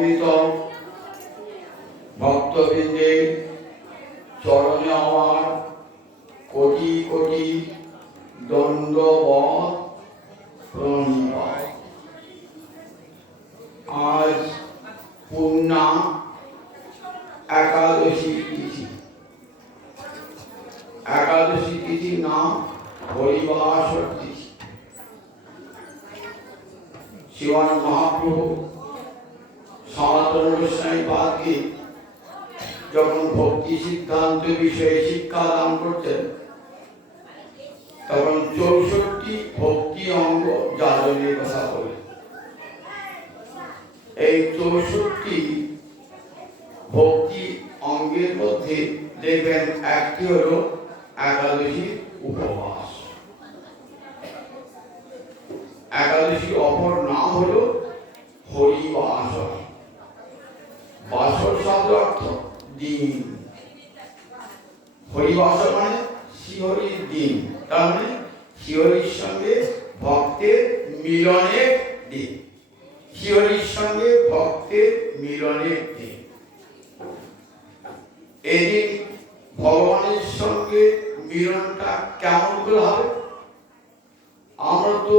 সমবেত ভক্তবৃন্দের চরণে আমার কোটি কোটি দণ্ডবৎ প্রণিপাত। আজ পূর্ণা একাদশী তিথি। একাদশী তিথির নাম হরিবাসর তিথি। শ্রীমান মহাপ্রভু সনাতন গোস্বামী পাদকে যখন ভক্তি সিদ্ধান্ত বিষয়ে শিক্ষা দান করতেন, তখন 64 ভক্তি অঙ্গ যাজনের কথা বলে। এই 64 ভক্তি অঙ্গের মধ্যে দেখবেন একটি হলো একাদশী উপবাস। একাদশী অপর নাম হলো হরিবাসর। বাসর শব্দ অর্থ দিন। হরিবাসর মানে শ্রীহরির দিন, তার মানে শ্রীহরির সঙ্গে ভক্তের মিলনের দিন। শ্রীহরির সঙ্গে ভক্তের মিলনের দিন। এদিন ভগবানের সঙ্গে মিলনটা কেমন করে হবে? আমরা তো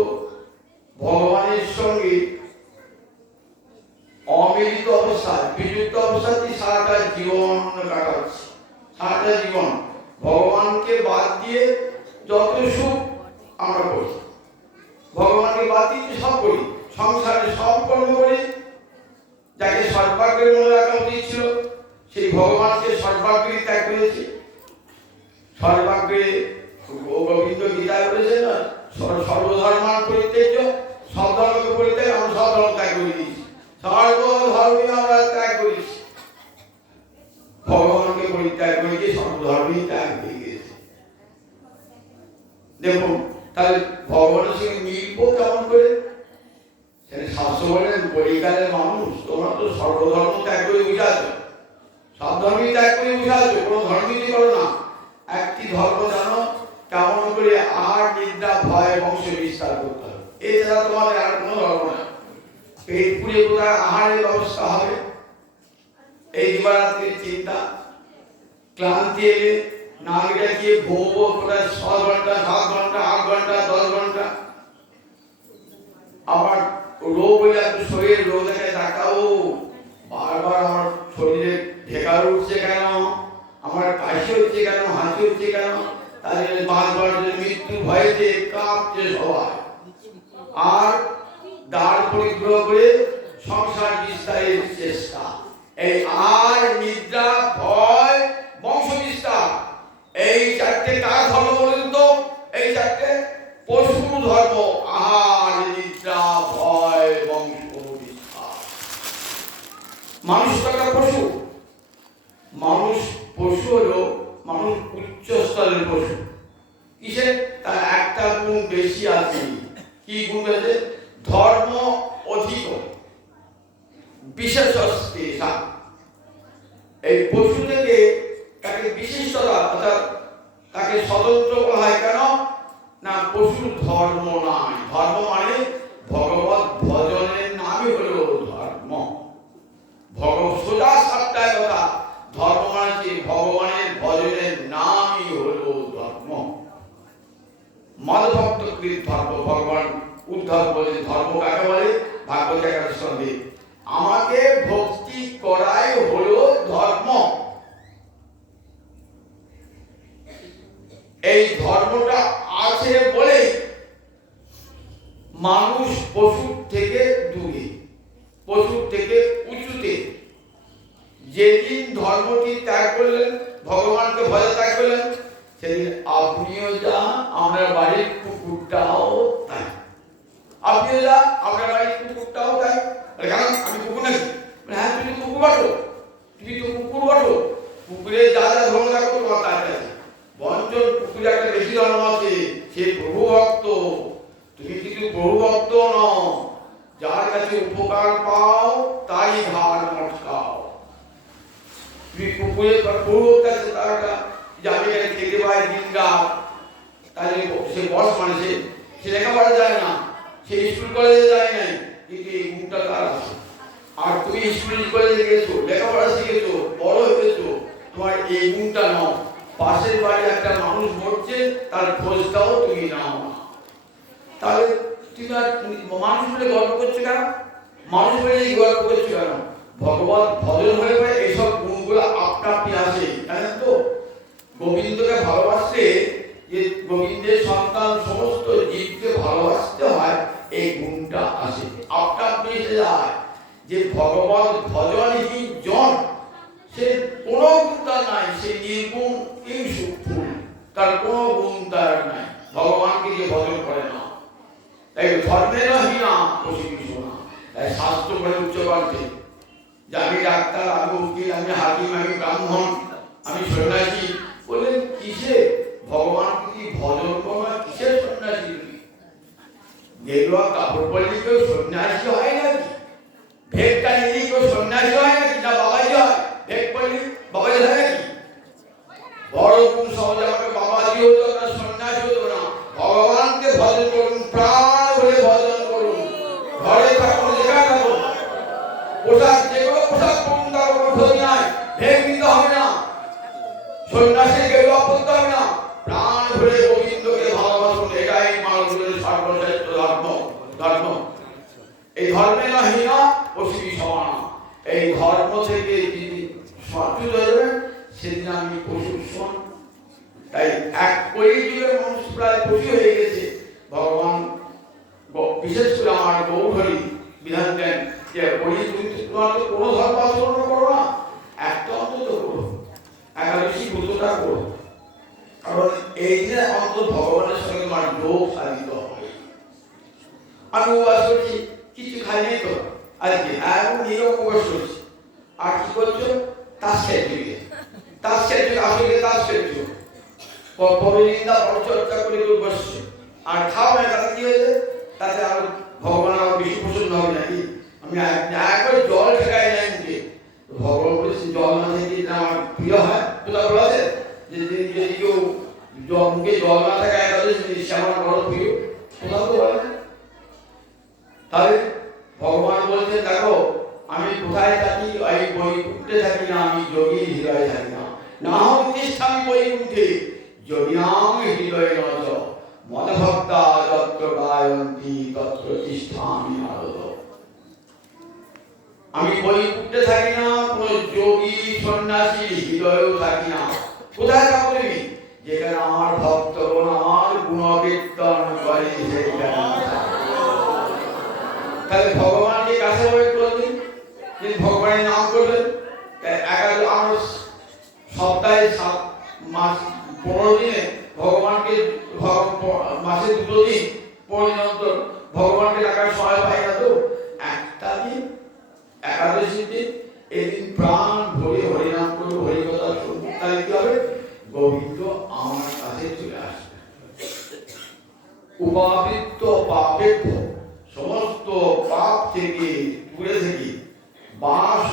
ভগবানের সঙ্গে অমিলিত অবস্থায়, বিযুক্ত অবস্থাতেই সারাটা জীবন কাটাচ্ছি। সারাটা জীবন ভগবানকে বাদ দিয়ে যত সুখ আমরা করি, ভগবানকে বাদ দিয়ে সব করি, সংসারে সব কর্ম করি। যাকে সর্বাগ্রে মনে রাখা উচিত ছিল, সেই ভগবানকে সর্বাগ্রে ত্যাগ করেছি। সর্বাগ্রে গোবিন্দ গীতায় বলেছে না, সর্বধর্মান পরিত্যাজ্য, সব ধর্মকে পরিত্যাগ, আমরা সব ধর্ম ত্যাগ করে দিয়েছি। সর্বধর্মই আমরা ত্যাগ করেছি, ভগবানকে পরিত্যাগ করে দিয়ে সর্বধর্মই ত্যাগ হয়ে গেছে। দেখুন তাহলে ভগবানের সঙ্গে মিলবো কেমন করে? শাস্ত্র বলেন, বলিকালের মানুষ তোমরা তো সর্বধর্ম ত্যাগ করে বসে আছো, সব ধর্মই ত্যাগ করে বসে আছো, কোনো ধর্মই করো না। একটি ধর্ম জানো, কেমন করে আহার নিদ্রা ভয় বংশ বিস্তার করতে হবে। এছাড়া তোমাদের আর কোনো ধর্ম না। পেট পুড়ে কোথায় আহারের ব্যবস্থা হবে, এই দিবারাত্রির চিন্তা। ক্লান্তি এলে নাগরিকা গিয়ে ঘুমবো কোথায় 6 ঘন্টা 7 ঘন্টা 8 ঘন্টা 10 ঘন্টা। আবার রোগ হয়ে যাচ্ছে, শরীরে রোগ দেখে ডাক্তারও বারবার আমার শরীরে ঢেকার উঠছে কেন, আমার কাশি হচ্ছে কেন, হাঁচি হচ্ছে কেন, তাদের বারবার মৃত্যু ভয়েতে কাঁপছে সবাই। আর দ্বার পরিগ্রহ করে সংসার বিস্তারের চেষ্টা। এই আর নিদ্রা ভয় বংশ বিস্তার, এই চারটে কার ধর্ম বলুন তো? এই চারটে পশুর ধর্ম। আহার নিদ্রা ভয় বংশ বিস্তার। মানুষ তো একটা পশু। মানুষ পশু হলো, মানুষ উচ্চ স্তরের পশু। কিসে? তার একটা গুণ বেশি আছে। কি গুণ আছে? ধর্ম অধিক বিশেষস্তে। এই পশু থেকে তাকে বিশিষ্টতা, অর্থাৎ তাকে স্বতন্ত্র বলা হয়। কেন না? পশুর ধর্ম নাই। ধর্ম মানে ভগবত ভজনের নামই হলো ধর্ম। সোজা সাতটায় কথা, ধর্ম মানে ভগবানের ভজনের নামই হলো ধর্ম। মদভক্ত কৃত ধর্ম। ভগবান উদ্ধব বলে ধর্ম কাকে বলে? ভাগবত 11 সন্দেহ। আমাকে ভক্তি করাই হলো ধর্ম। এই ধর্মটা আছে বলে মানুষ পশুর থেকে দূরে, পশুর থেকে উঁচুতে। যেদিন ধর্মটি ত্যাগ করলেন, ভগবানকে ভয় ত্যাগ করলেন, সেদিন আপনিও যা, আমরা বাড়ির কুকুরটাও তাই। আপনিও যা, আপনার বাড়ির কুকুরটাও তাই। কেন? আমি কুকুর নাকি? হ্যাঁ, তুমি কুকুর বাটো, তুমি তো কুকুর বাটো। কুকুরের যা যা ধর্ম থাকো তোমার তাই আছে। বরঞ্চ কুকুরের একটা বেশি ধর্ম আছে, সে প্রভু ভক্ত। তুমি কিন্তু প্রভু ভক্ত নও। যার কাছে উপকার পাও তাই ধার মটকাও। তুমি কুকুরের প্রভু ভক্ত আছে, তার যাবে খেতে পায় দিন রাত, তাহলে সে বস মানে সে লেখাপড়া যায় না, সে স্কুল কলেজে যায় নাই, কিন্তু এই গুণটা তার আছে। আর তুমি স্কুল কলেজে গেছো, লেখাপড়া শিখেছো, বড় হয়েছো, তোমার এই গুণটা নাও। পাশের বাড়ি একটা মানুষ মরছে, তার খোঁজটাও তুমি নাও না। তাহলে তুমি মানুষ বলে গল্প করছো কেন? মানুষ বলে এই গল্প করছো কেন? ভগবান ভজন হয়ে পড়ে এইসব গুণগুলো আপনা আপনি আসে, জানেন তো? গোবিন্দকে ভালোবাসলে, যে গোবিন্দের সন্তান সমস্ত জীবকে ভালোবাসতে হয়, এই গুণটা আসে, আপনা আপনি এসে যায়। যে ভগবান ভজনহীন জন, সে কোনো গুণ তার নাই, সে নির্গুণ ফুল, তার কোনো গুণ তার নাই। ভগবানকে যে ভজন করে না, তাই ধর্মের হীনা প্রসিদ্ধি শোনা। তাই শাস্ত্র বলে উচ্চকণ্ঠে যে আমি ডাক্তার, আমি উকিল, আমি হাকিম, আমি ব্রাহ্মণ, আমি সন্ন্যাসী। বললেন কিসে? ভগবানকে কি ভজন করো না, কিসের সন্ন্যাসী? তুমি গেরুয়া কাপড় পরলে কেউ সন্ন্যাসী হয় নাকি? ভেগটা নিলেই কেউ সন্ন্যাসী হয় নাকি? না বাবাজি হয়? ভেগ পরলে বাবাজি হয় নাকি? বড় কোন সমাজে আমাকে বাবাজি হতো না, সন্ন্যাসী হতো না। ভগবানকে ভজন করুন, প্রাণ ভরে ভজন করুন। ঘরে থাকুন, যেখানে থাকুন, পোশাক যে কোনো পোশাক পরুন, তার কোনো ক্ষতি নাই। ভেগ নিতে হবে না, সন্ন্যাসী গেরুয়া পরতে হবে না। প্রাণ ভরে গোবিন্দকে ভালোবাসুন, এটাই মানবের সর্বশ্রেষ্ঠ ধর্ম। ধর্ম এই ধর্মে না হীনা পশুবি সমান। এই ধর্ম থেকে যিনি সচেতন হয়ে যাবেন, সেদিন আমি পশুর সমান। তাই এক কলিযুগের মানুষ প্রায় পশু হয়ে গেছে। ভগবান বিশেষ করে আমার গৌরহরি বিধান দেন যে তোমার তো কোনো ধর্ম আচরণ করো না, একটা অন্তত করো, একাদশী ব্রতটা করো। কারণ এই যে অন্তত ভগবানের সঙ্গে তোমার যোগ সাধিত হবে। আমি উপবাস করছি, কিছু খাই নাই তো আজকে, এখন নিরম উপবাস করছি। আর কি করছো? তাস খেলছো, তাস খেলছো, আসলে তাস খেলছো, পরনিন্দা পরচর্চা করে বসছে আর খাও না। তাতে কি হয়েছে? তাতে আরো ভগবান আরো বেশি প্রসন্ন হবে নাকি? আমি একবার জল ঠেকাই নাই মুখে, ভগবান বলেছে জল না থেকে আমার প্রিয় হয়। তোরা বলেছে যে যদি কেউ মুখে জল না ঠেকায় তাহলে সে আমার বড় প্রিয়। কোথাও তো বলে। তাহলে ভগবান বলছেন দেখো আমি কোথায় থাকি? এই বৈকুণ্ঠে থাকি না, আমি যোগী হৃদয়ে থাকি না। না তিষ্ঠামি বৈকুণ্ঠে যোগিনাং হৃদয়ে নচ মদভক্তা যত্র গায়ন্তি তত্র তিষ্ঠামি নারদ। আমি বৈকুণ্ঠে থাকি না, কোন যোগী সন্ন্যাসী হৃদয়েও থাকি না। কোথায় থাকো তুমি? যেখানে আমার ভক্তগণ আমার গুণকীর্তন করে সেইখানে। তাহলে ভগবানকে কাছে বলে করবেন, তিনি ভগবানের নাম করবেন। আমার সপ্তাহে 15 দিনে ভগবানকে, মাসে 2 দিন পর্যন্ত ভগবানকে ডাকার সময় পাই না তো। একটা দিন একাদশী দিন, এদিন প্রাণ ভরে হরিনাম করবো, হরিকথা শুনবো। তাহলে কি হবে? গোবিন্দ আমার কাছে চলে আসবে। উপাবৃত্ত পাপের সমস্ত পাপ থেকে দূরে থেকে বাস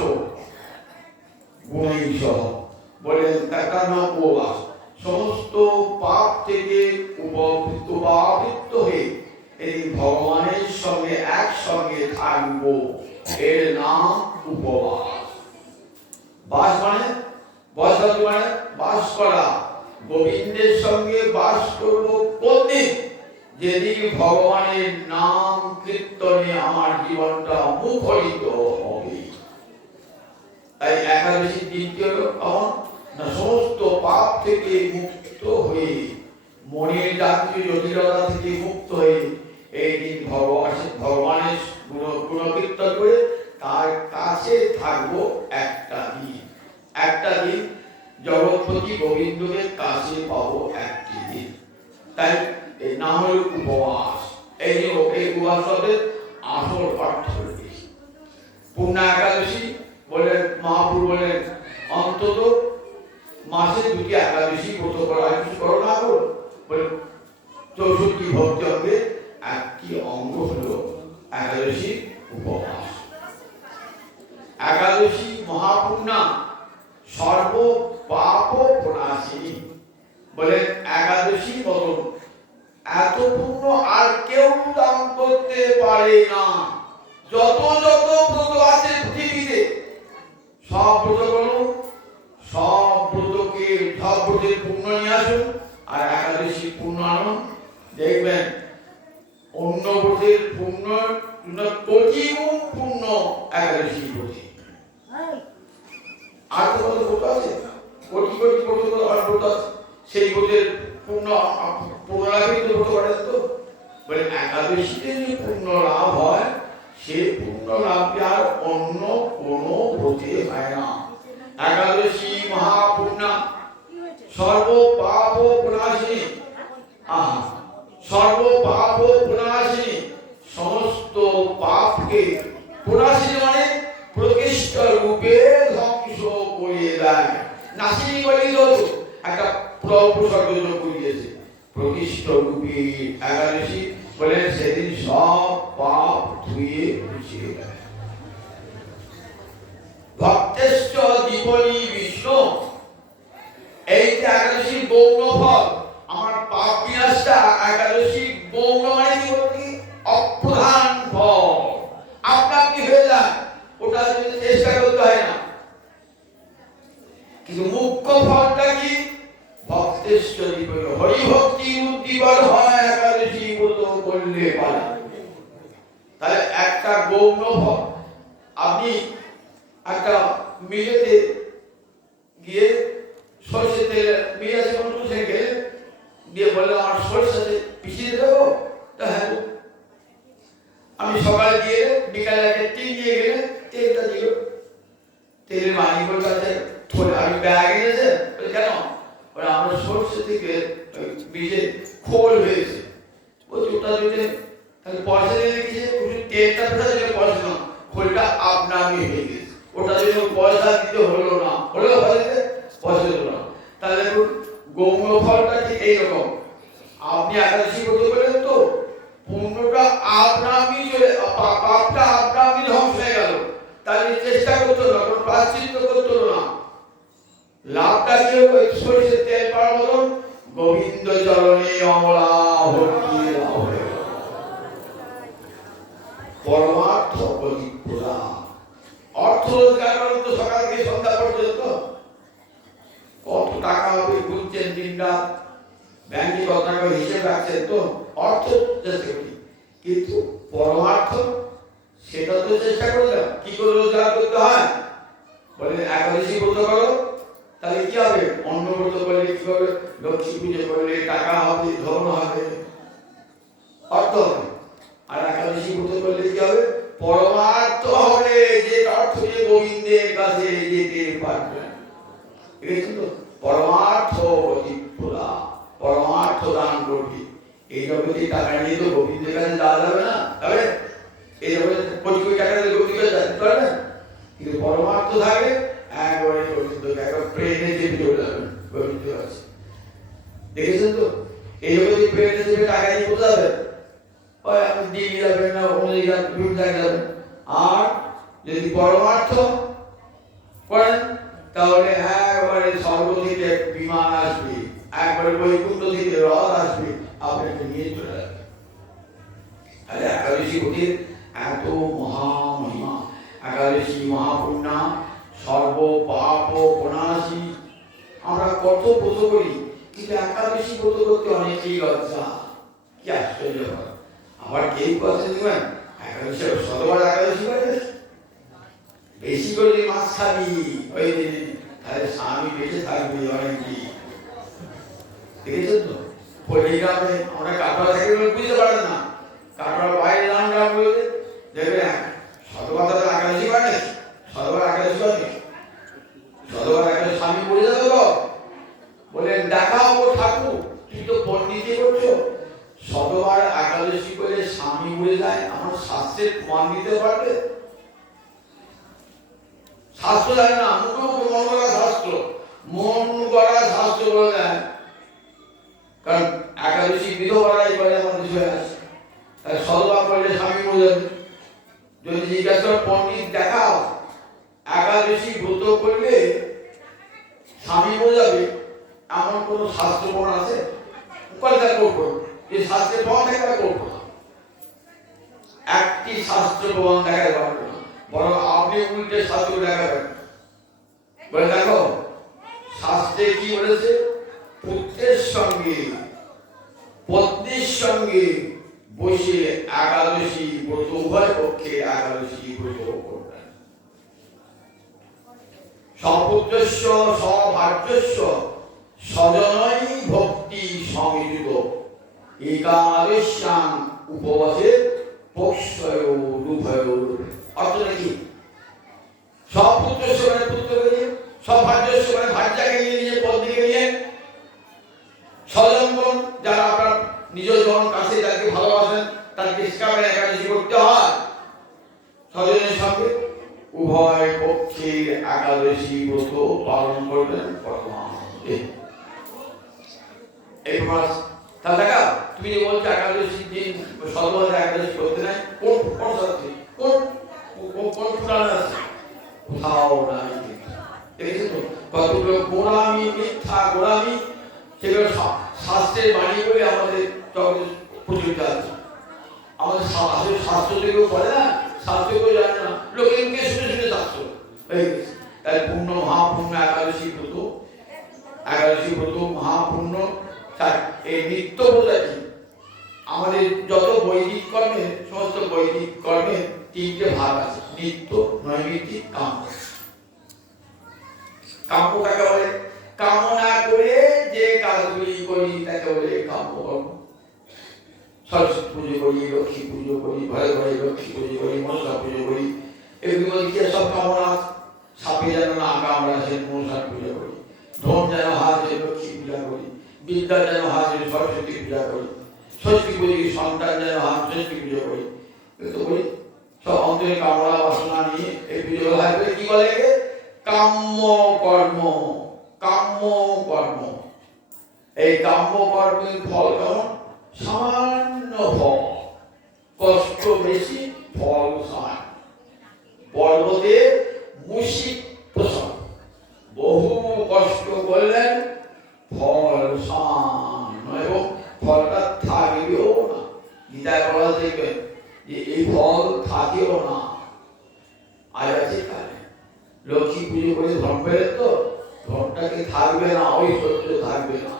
গুণীশ বলেন তার নাম উপবাস। সমস্ত পাপ থেকে উপবৃত্ত হয়ে এই ভগবানের সঙ্গে একসঙ্গে থাকবো, এর নাম উপবাস। বাস মানে বাস করা। গোবিন্দের সঙ্গে বাস করবো কোনদিন? যেদিন ভগবানের নাম কীর্তনে আমার জীবনটা মুখরিত হবে। তাই একাদশী দিনটি হলো না সমস্ত পাপ থেকে মুক্ত হয়ে, মনের জাতীয় জটিলতা থেকে মুক্ত হয়ে এই দিন ভগবানের গুণকীর্তন করে তার কাছে থাকবো একটা দিন। একটা দিন জগৎপতি গোবিন্দকে কাছে পাবো একটি দিন। তাই এর নাম হল উপবাস। এই যে উপবাস শব্দের আসল অর্থ হচ্ছে পূর্ণ একাদশী বলে মহাপুর বলেন অন্তত মাসে 2টি একাদশী ব্রত করা হয়। কিছু করো না করো বলে 64 ভক্তি হবে, একটি অঙ্গ হল একাদশী উপবাস। একাদশী মহাপূর্ণা সর্ব পাপ প্রণাশিনী বলে একাদশী মতন এত পুণ্য আর কেউ দান করতে পারে না। যত ব্রত আছে সব ব্রত করুন, সব ব্রতকে সব ব্রতের পুণ্য নিয়ে আসুন আর একাদশী পুণ্য আনুন, দেখবেন অন্য ব্রতের পুণ্য কোটি গুণ পুণ্য একাদশী ব্রতে। আর তো কত ব্রত আছে, কোটি কোটি ব্রত আছে, সেই ব্রতের পুণ্য লাভে তো ব্রত করেন তো বলে একাদশীতে যে পুণ্য লাভ হয় সে পুণ্য লাভটি আর অন্য কোনো ব্রতে হয় না। একাদশী মহাপুণ্যা সর্ব পাপ প্রণাশিনী, সর্ব পাপ প্রণাশিনী, সমস্ত পাপকে প্রণাশিনী মানে প্রকৃষ্ট রূপে ধ্বংস করে দেয়। নাশিনী বলি তো একটা প্রসর্গ করিয়েছে, প্রকৃষ্ট রূপে একাদশী বলে সেদিন সব পাপ ধুয়ে মুছিয়ে দেয়। ভক্তেশ্চ দীপনি বিষ্ণু, এই একাদশীর গৌণ ফল, আমার পাপ বিনাশটা একাদশী গৌণ মানে কি বলছি অপ্রধান ফল, আপনার কি হয়ে যায় ওটা যদি চেষ্টা করতে হয় না, কিন্তু মুখ্য ফলটা কি ভক্তেশ্চ দীপনি, হরি ভক্তি উদ্দীপন হয় একাদশী ব্রত করলে পারে। তাহলে একটা গৌণ ফল, আপনি একটা মিলেতে গিয়ে সরষে তেল মিলে আছে কোনো থেকে দিয়ে বললে আমার সরষে পিছিয়ে দেবো, হ্যাঁ আমি সকালে দিয়ে বিকালে একটা টিন দিয়ে গেলে তেলটা দিল, তেলের মানি বলতে আছে আমি ব্যাগ এনেছে কেন ওরা আমার সরষে থেকে বীজে খোল হয়েছে বলছি ওটা দিতে তাহলে পয়সা দিয়ে দিয়েছে, তেলটা ফেলে দিলে পয়সা না, খোলটা আপনারই হয়ে গেছে, ওটা যদি পয়সা দিতে হলো না, হলো পয়সা দিল না। তাহলে গৌণ ফলটা ঠিক এইরকম, আপনি একাদশী ব্রত করেন তো পুণ্যটা আপনারই চলে, পাপটা আপনারই ধ্বংস হয়ে গেল, তাহলে চেষ্টা করতে হলো না, প্রায়শ্চিত্ত করতে হলো না, লাভটা কি হবে সরিষার তেল পাওয়ার মতন গোবিন্দ চরণে অমলা ভক্তি লাভ হয়ে গেল। পরমার্থ প্রতিপ্রদা, অর্থ রোজগার করেন তো সকাল থেকে সন্ধ্যা পর্যন্ত, কত টাকা হবে গুনছেন দিন রাত, ব্যাংকে কত টাকা হিসেব রাখছেন তো, অর্থ চেষ্টা করি, কিন্তু পরমার্থ সেটা তো চেষ্টা করলাম কি করে রোজগার করতে হয়, বলে একাদশী ব্রত করো তাহলে কি হবে, অন্ন ব্রত করলে কি হবে, লক্ষ্মী পুজো করলে টাকা হবে, ধন হবে, অর্থ হবে, আর একাদশী ব্রত করলে কি হবে পরমার্থ হবে, যে অর্থ দিয়ে গোবিন্দের কাছে যেতে পারবেন। পরমার্থ প্রতিপ্রদা, পরমার্থ দান করবি, এই জগতে টাকা নিয়ে তো গোবিন্দের কাছে যাওয়া যাবে না, তবে এই জগতে কোটি কোটি টাকা দিয়ে গোবিন্দের কাছে যেতে পারবেন, কিন্তু পরমার্থ থাকে একবারে গোবিন্দকে একবার প্রেমে চেপে চলে যাবেন গোবিন্দের কাছে। দেখেছেন তো এই জগতে প্রেমে চেপে টাকা নিয়ে কোথায় যাবেন, আপনি দিল্লি যাবেন না অন্য বিভিন্ন জায়গায় যাবেন, আর যদি পরমার্থ করেন তাহলে একবারে স্বর্গ থেকে বিমান আসবে, একবারে বৈকুণ্ঠ থেকে রথ আসবে, আপনাকে নিয়ে চলে যাবে। তাহলে একাদশী ব্রতের এত মহামহিমা, একাদশী মহাপুণ্যা সর্ব পাপ প্রণাশী। আমরা কত ব্রত করি কিন্তু একাদশী ব্রত করতে অনেকেই লজ্জা, কি আশ্চর্য হয়। আবার কেউ কথা দিবেন একাদশী শতবার একাদশী করে বেশি করে মাছ খাবি ওই দিন, তাহলে স্বামী বেঁচে থাকবে অনেকদিন। দেখেছেন তো পল্লীগ্রামে আমরা কাটোয়া থেকে বুঝতে পারেন না, কাটোয়ার বাইরে নামটা বলতে দেখবেন শতবার একাদশী করে, শতবার একাদশী করে, শতবার একাদশী স্বামী বলে যাবে তো বলেন দেখাও ঠাকুর তুই তো পণ্ডিতি করছো, শতবার একাদশী করে স্বামী বলে যায়, আমার শাস্ত্রের প্রমাণ দিতে পারবে? শাস্ত্র জানে না, মুখে মুখে মন গড়া শাস্ত্র, মন গড়া শাস্ত্র বলে দেয়, কারণ একাদশী বিধবারাই করে আমাদের হয়ে আসে, তাই শতবার করলে স্বামী বলে যাবে। যদি জিজ্ঞাসা করে পণ্ডিত দেখাও একাদশী ব্রত করলে স্বামী বলে যাবে এমন কোন শাস্ত্র প্রমাণ আছে? কয়টা করবো যে শাস্ত্রের প্রমাণ দেখা করবো না, একটি শাস্ত্র প্রমাণ দেখাতে পারবো না, বরং আপনি উল্টে শাস্ত্র দেখাবেন। বলে দেখো শাস্ত্রে কি বলেছে, পুত্রের সঙ্গে পত্নীর সঙ্গে বসে একাদশী ব্রত উভয় পক্ষে একাদশী ব্রত করবেন। সপুত্রস্য সভার্যস্য স্বজনই ভক্তি সংযুত একাদশ্যাং উপবাসে পক্ষয় উভয়। অর্থ নাকি সপুত্রস্য মানে পুত্রকে নিয়ে, সভার্যস্য মানে ভার্যাকে নিয়ে, নিজের পত্নীকে নিয়ে, স্বজনগণ যারা আপনার নিজজন কাছে যাকে ভালোবাসেন তাকে ইসলামের একাদশী করতে হয়। স্বজনের সঙ্গে উভয় পক্ষের একাদশী ব্রত পালন করবেন পরমানন্দে। এই মাস তা দেখা তুমি যে বলছো একাদশী দিন সর্বদা একাদশী করতে নাই, কোন কোন শাস্ত্রে কোন কোন পুরাণ আছে? কোথাও নাই। দেখেছো তো কতগুলো গোড়ামি, মিথ্যা গোড়ামি, সেগুলো শাস্ত্রের বাণী বলে আমাদের প্রচলিত আছে। আমাদের শাস্ত্র কেউ পড়ে না, শাস্ত্র কেউ জানে না, লোকে মুখে শুনে শুনে শাস্ত্র হয়ে গেছে। তাই পূর্ণ মহাপূর্ণ একাদশী ব্রত, একাদশী ব্রত মহাপূর্ণ। এই নিত্য ব্রত কি আমাদের যত বৈদিক কর্মে, সমস্ত বৈদিক কর্মের তিনটে ভাগ আছে, নিত্য, নৈমিত্তিক, কাম্য। কাম্য কাকে বলে? কামনা করে যে কাজগুলি করি তাকে বলে কাম্য কর্ম। সরস্বতী পুজো করি, লক্ষ্মী পুজো করি, ঘরে ঘরে লক্ষ্মী পুজো করি, মনসা পুজো করি, এগুলো কি সব কামনা। সাপে যেন না কামড়া সে মনসা পুজো করি, ধন যেন হাতে লক্ষ্মী পূজা করি, বিদ্যা যেন হাতে সরস্বতী পূজা করি, ষষ্ঠী পুজো সন্তান যেন হাত ষষ্ঠী পুজো করি। কিন্তু বলি সব অন্তরে কামনা বাসনা নিয়ে এই পুজো হয়। কি বলে? কাম্য কর্ম। কাম্য কর্ম। এই কাম্য কর্মের ফল কেমন? সামান্য ফল, কষ্ট বেশি, ফল সামান্য। পর্বতে মুশিক প্রসব, বহু কষ্ট করলেন, ফল সামান্য এবং ফলটা থাকবেও না। গীতায় বলা দেখবেন যে এই ফল থাকেও না, আজ আছে কালে। লক্ষ্মী পুজো করে ধন পেলেন তো, ধনটাকে থাকবে না, ওই সত্য থাকবে না।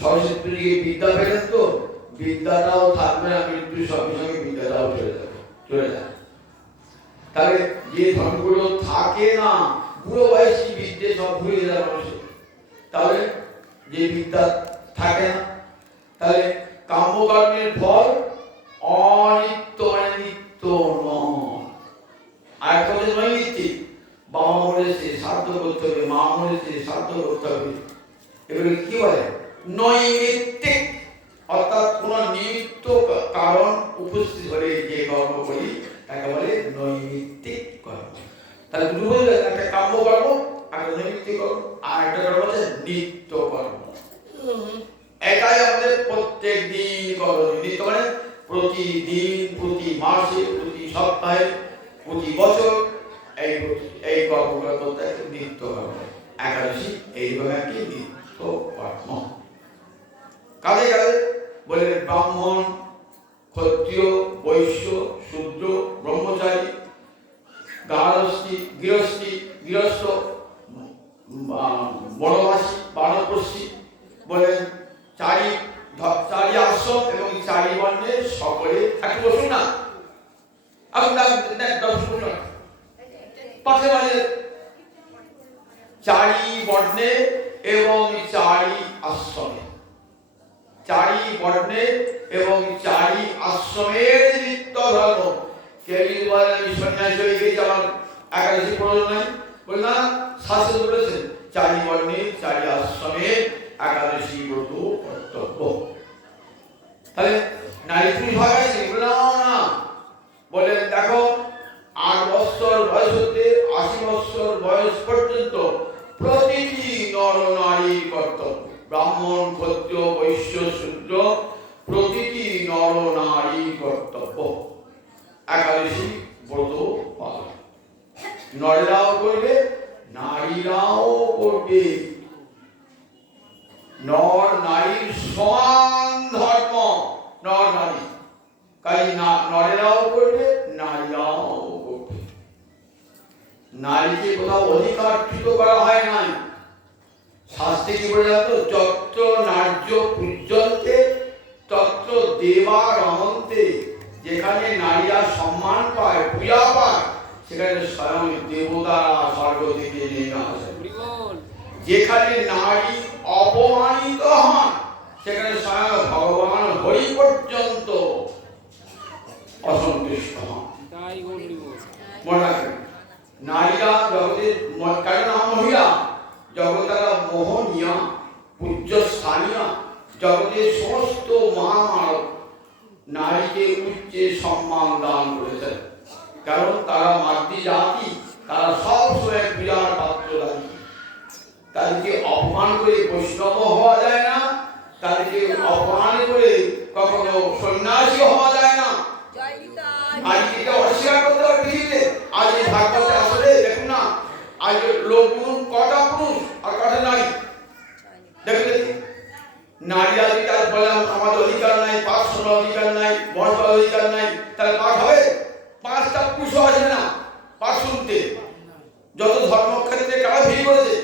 সরস্বতী পুজোকে বিদ্যা পেলেন তো, বিদ্যাটাও থাকবে না, মৃত্যুর সঙ্গে সঙ্গে বিদ্যাটাও চলে যাবে। তাহলে যে ধনগুলো থাকে না, বুড়ো বয়সী বিদ্যে সব ভুলে যায় মানুষের, তাহলে যে বিদ্যা থাকে না, তাহলে কাম্যকর্মের ফল অনিত্য, মানে নিত্য নয়। আর কথা নৈমিত্তিক, বাবা মরেছে শ্রাদ্ধ করতে হবে, মা মরেছে শ্রাদ্ধ করতে হবে, এগুলো কি বলে? নৈমিত্তিক, অর্থাৎ কোন নিমিত্ত কারণ উপস্থিত হলে যে কর্ম করি তাকে বলে নৈমিত্তিক কর্ম। তাহলে দুটো বলতে একটা কাম্য কর্ম, একটা নৈমিত্তিক কর্ম, আর একটা কর্ম হচ্ছে নিত্য কর্ম। এটাই আমাদের প্রত্যেক দিন করণীয়। নিত্য মানে প্রতিদিন, প্রতি মাসে, প্রতি সপ্তাহে, প্রতি বছর এই কর্মগুলো করতে নিত্য কর্ম। একাদশী এইভাবে একটি নিত্য কর্ম। কাজে কাজে বলে ব্রাহ্মণ, ক্ষত্রিয়, বৈশ্য, শূদ্র, ব্রহ্মচারী, গৃহস্থ, বনবাসী, বানপ্রস্থী, বলেন চারি আশ্রম এবং চারি বর্ণের সকলে। একটু বসুন না, চারি বর্ণে এবং চারি আশ্রমে, চারি বর্ণে এবং চারি আশ্রমের নিত্য ধর্ম। কেউ যদি বলেন আমি সন্ন্যাসী হয়ে গেছি, আমার একাদশী প্রয়োজন নাই, বলে না, শাস্ত্র বলেছেন চারি বর্ণে চারি আশ্রমে একাদশী ব্রত কর্তব্য। তাহলে নারী পুরুষ ভাগ আছে? না, বলেন দেখো 8 বছর বয়স হতে 80 বছর বয়স পর্যন্ত প্রতিটি নর নারীর কর্তব্য। ব্রাহ্মণ, ক্ষত্রিয়, বৈশ্য, শূদ্র, প্রতিটি নর নারীর কর্তব্য একাদশী ব্রত পালন। নরেরাও করবে, নারীরাও করবে। নর নারীর সমান ধর্ম, নর নারী, কাজে নরেরাও করবে, নারীরাও করবে। নারীকে কোথাও অধিকারচ্যুত করা হয় নাই। শাস্ত্রে কি বলে জানো? যত্র নার্য পূজ্যন্তে তত্র দেবা রমন্তে। যেখানে নারীরা সম্মান পায়, পূজা পায়, সেখানে স্বয়ং দেবতারা স্বর্গ থেকে নেমে আসে। যেখানে নারী অপমানিত হন, সেখানে স্বয়ং ভগবান হরি পর্যন্ত অসন্তুষ্ট হন। মনে রাখবেন, নারীরা জগতের কারণ মহিলা জগতারা মোহনীয়া পূজ্য স্থানীয়। জগতের সমস্ত মহামানব নারীকে উচ্চে সম্মান দান করেছেন, কারণ তারা মাতৃ জাতি, তারা সবসময় পূজার পাত্র দাবি। তাদেরকে অপমান করে বৈষ্ণব হওয়া যায় না, তাদেরকে অপমান করে কখনো সন্ন্যাসী হওয়া যায় না। নারীকে অস্বীকার করতে হবে পৃথিবীতে। আজ এই ভাগবতে আসলে দেখুন না, আজ লোক কটা পুরুষ আর কটা নারী দেখুন। নারীরা যদি তার বললাম আমাদের অধিকার নাই, পাঠ শোনার অধিকার নাই, বসার অধিকার নাই, তাহলে পাঠ হবে? 5টা পুরুষও আসবে না পাঠ শুনতে। যত ধর্মক্ষেত্রে কারা ভিড় করেছে?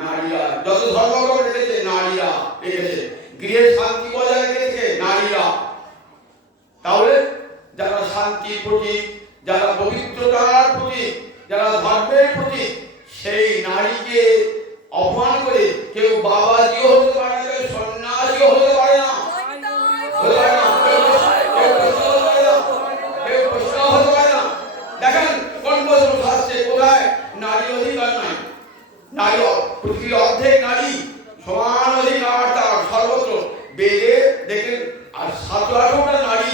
নারীরা। যত ধর্মকর্ম রেখেছে নারীরা রেখেছে। গৃহের শান্তি বজায় রেখেছে নারীরা। তাহলে যারা শান্তির প্রতীক, যারা পবিত্রতার প্রতীক, যারা ধর্মের প্রতীক, সেই নারীকে অপমান করে কেউ বাবাজিও হতে পারে না, কেউ সন্ন্যাসীও হতে পারে না, কেউ বৈষ্ণব হতে পারে না। দেখেন কোন বছর শাস্ত্রে কোথায় নারী অধিকার নাই? নারী পৃথিবীর অর্ধেক নারী, সমান অধিকার তার সর্বত্র। বেদে দেখেন আর 7-8টা নারী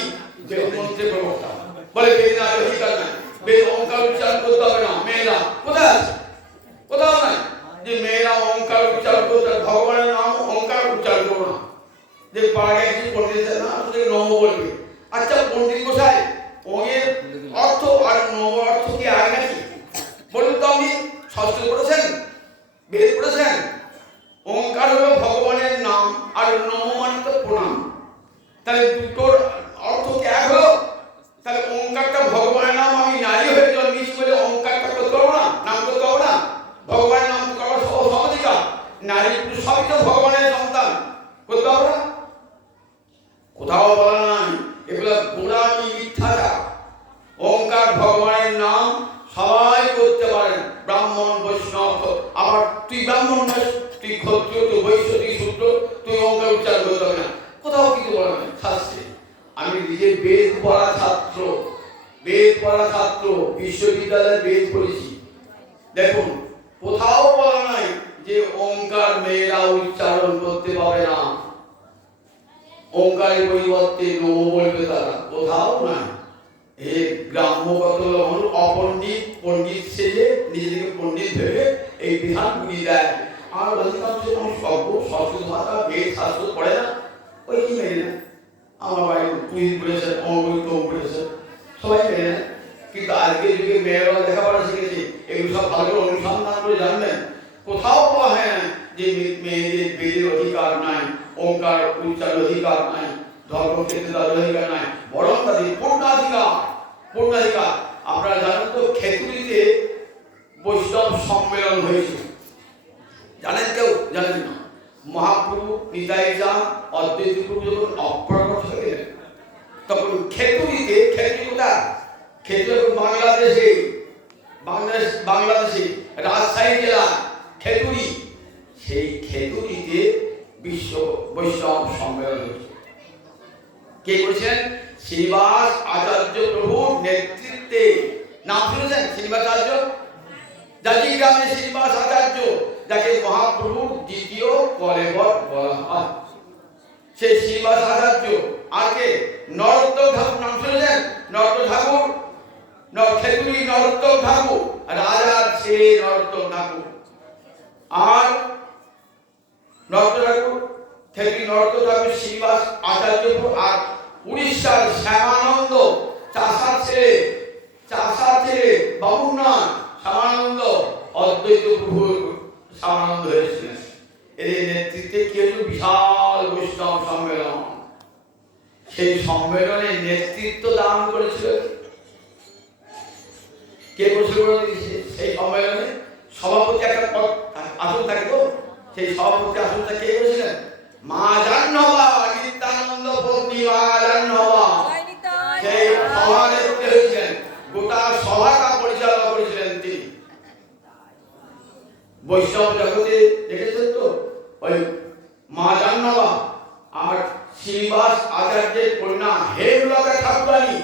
বেদ মন্ত্রে প্রবক্তা বলে বেদ নারী অধিকার নাই, বেদ ওঙ্কার উচ্চারণ করতে হবে না। মেয়েরা কোথায় আছে? কোথাও নাই যে মেয়েরা ওঙ্কার উচ্চারণ করতে, ভগবানের নাম ওঙ্কার উচ্চারণ করো না। যে পাড়ায় একজন পণ্ডিত না, তোদের নম বলবে। আচ্ছা পণ্ডিত গোসাই, ওঙের অর্থ আর নম অর্থ কি আয় নাকি? বলুন তো, আপনি শাস্ত্র পড়েছেন, বেদ পড়েছেন? ওঙ্কার হলো ভগবানের নাম আর নম মানে তো প্রণাম। তাহলে দুটোর অর্থ কি এক হলো? তাহলে ওঙ্কারটা ভগবানের নাম, আমি নারী হয়ে জন্মেছি বলে ওঙ্কারটা করতে পারবো না, নাম করতে পারবো না? ভগবানের নাম করার সহজিকার। নারী পুরুষ সবই তো ভগবানের সন্তান, করতে পারবো না? কোথাও বলা নাই, এগুলো গোড়ামি মিথ্যাচার। ওঙ্কার ভগবানের নাম সবাই করতে পারেন, ব্রাহ্মণ বৈষ্ণব। আবার তুই ব্রাহ্মণ নয়, তুই ক্ষত্রিয়, তুই বৈশ্য, তুই শূদ্র, তুই ওঙ্কার উচ্চারণ করতে হবে না। কোথাও কিছু বলা নাই শাস্ত্রে। আমি নিজে বেদ পড়া ছাত্র, বেদ পড়া ছাত্র, বিশ্ববিদ্যালয়ে বেদ পড়েছি। দেখুন কোথাও বলা নাই যে ওঙ্কার মেয়েরা উচ্চারণ করতে পারে না, ওঙ্কারের পরিবর্তে নম বলবে তারা, কোথাও নাই। এই গ্রাম্যগত অপণ্ডিত পণ্ডিত সেজে নিজেদেরকে পণ্ডিত ভেবে এই বিধানগুলি দেয়। আর অধিকাংশ সংস্কৃত ভাষা বেদ শাস্ত্র পড়ে না, ওই কি মেনে না। আমার বাড়ি পুরীত বলেছে, অমৃত বলেছে, সবাই মেনে না। কিন্তু আজকের যুগে মেয়েরা লেখাপড়া শিখেছে, এগুলো সব ভালো করে অনুসন্ধান করে জানবেন। কোথাও পাওয়া হয় না যে মেয়েদের বেদের অধিকার নাই, ওঙ্কার উচ্চারণ অধিকার নাই, ধর্মক্ষেত্রে তাদের অধিকার নাই, বরং তাদের পূর্ণাধিকার। পূর্ণাধিকার আপনারা জানেন তো, খেতুরিতে বৈষ্ণব সম্মেলন হয়েছিল, জানেন কেউ? জানেন না? মহাপ্রভু নিতাই চাঁদ অদ্বৈত প্রভু যখন অপ্রকট হলেন, তখন খেতুরিতে, খেতুরিটা খেতুরি বাংলাদেশে, বাংলাদেশে রাজশাহী জেলা খেতুরি, সেই খেতুরিতে বিশ্ব বৈষ্ণব সম্মেলন হয়েছে। কে করেছেন? শ্রীনিবাস আচার্য প্রভুর নেতৃত্বে। নাম শুনেছেন শ্রীনিবাস আচার্য? জাতি গ্রামে শ্রীনিবাস আচার্য, যাকে মহাপ্রভুর দ্বিতীয় কলেবর বলা হয়, সেই শ্রীনিবাস আচার্য। আর কে? নরোত্তম ঠাকুর, নাম শুনেছেন? নরোত্তম ঠাকুর, খেতুরি নরোত্তম ঠাকুর, রাজার ছেলে নরোত্তম ঠাকুর। আর নরোত্তম ঠাকুর, খেতুরি নরোত্তম ঠাকুর, শ্রীনিবাস আচার্য। আর উড়িষ্যার শ্যামানন্দ, চাষার ছেলে বাবুনাথ শ্যামানন্দ, অদ্বৈত প্রভুর শ্যামানন্দ হয়েছিলেন। এদের নেতৃত্বে কি হয়েছিল? বিশাল বৈষ্ণব সম্মেলন। সেই সম্মেলনে নেতৃত্ব দান করেছিল কে? বসে সেই সম্মেলনে সভাপতি একটা পদ আসন থাকে, তো সেই সভাপতি আসনটা কে করেছিলেন? মা জাহ্নবা, নিত্যানন্দ পত্নী মা জাহ্নবা সেই সভানেত্রী হয়েছিলেন। গোটা সভাটা পরিচালনা করেছিলেন তিনি। বৈষ্ণব জগতে দেখেছেন তো ওই মা জাহ্নবা আর শ্রীনিবাস আচার্যের কন্যা হেমলতা ঠাকুরানী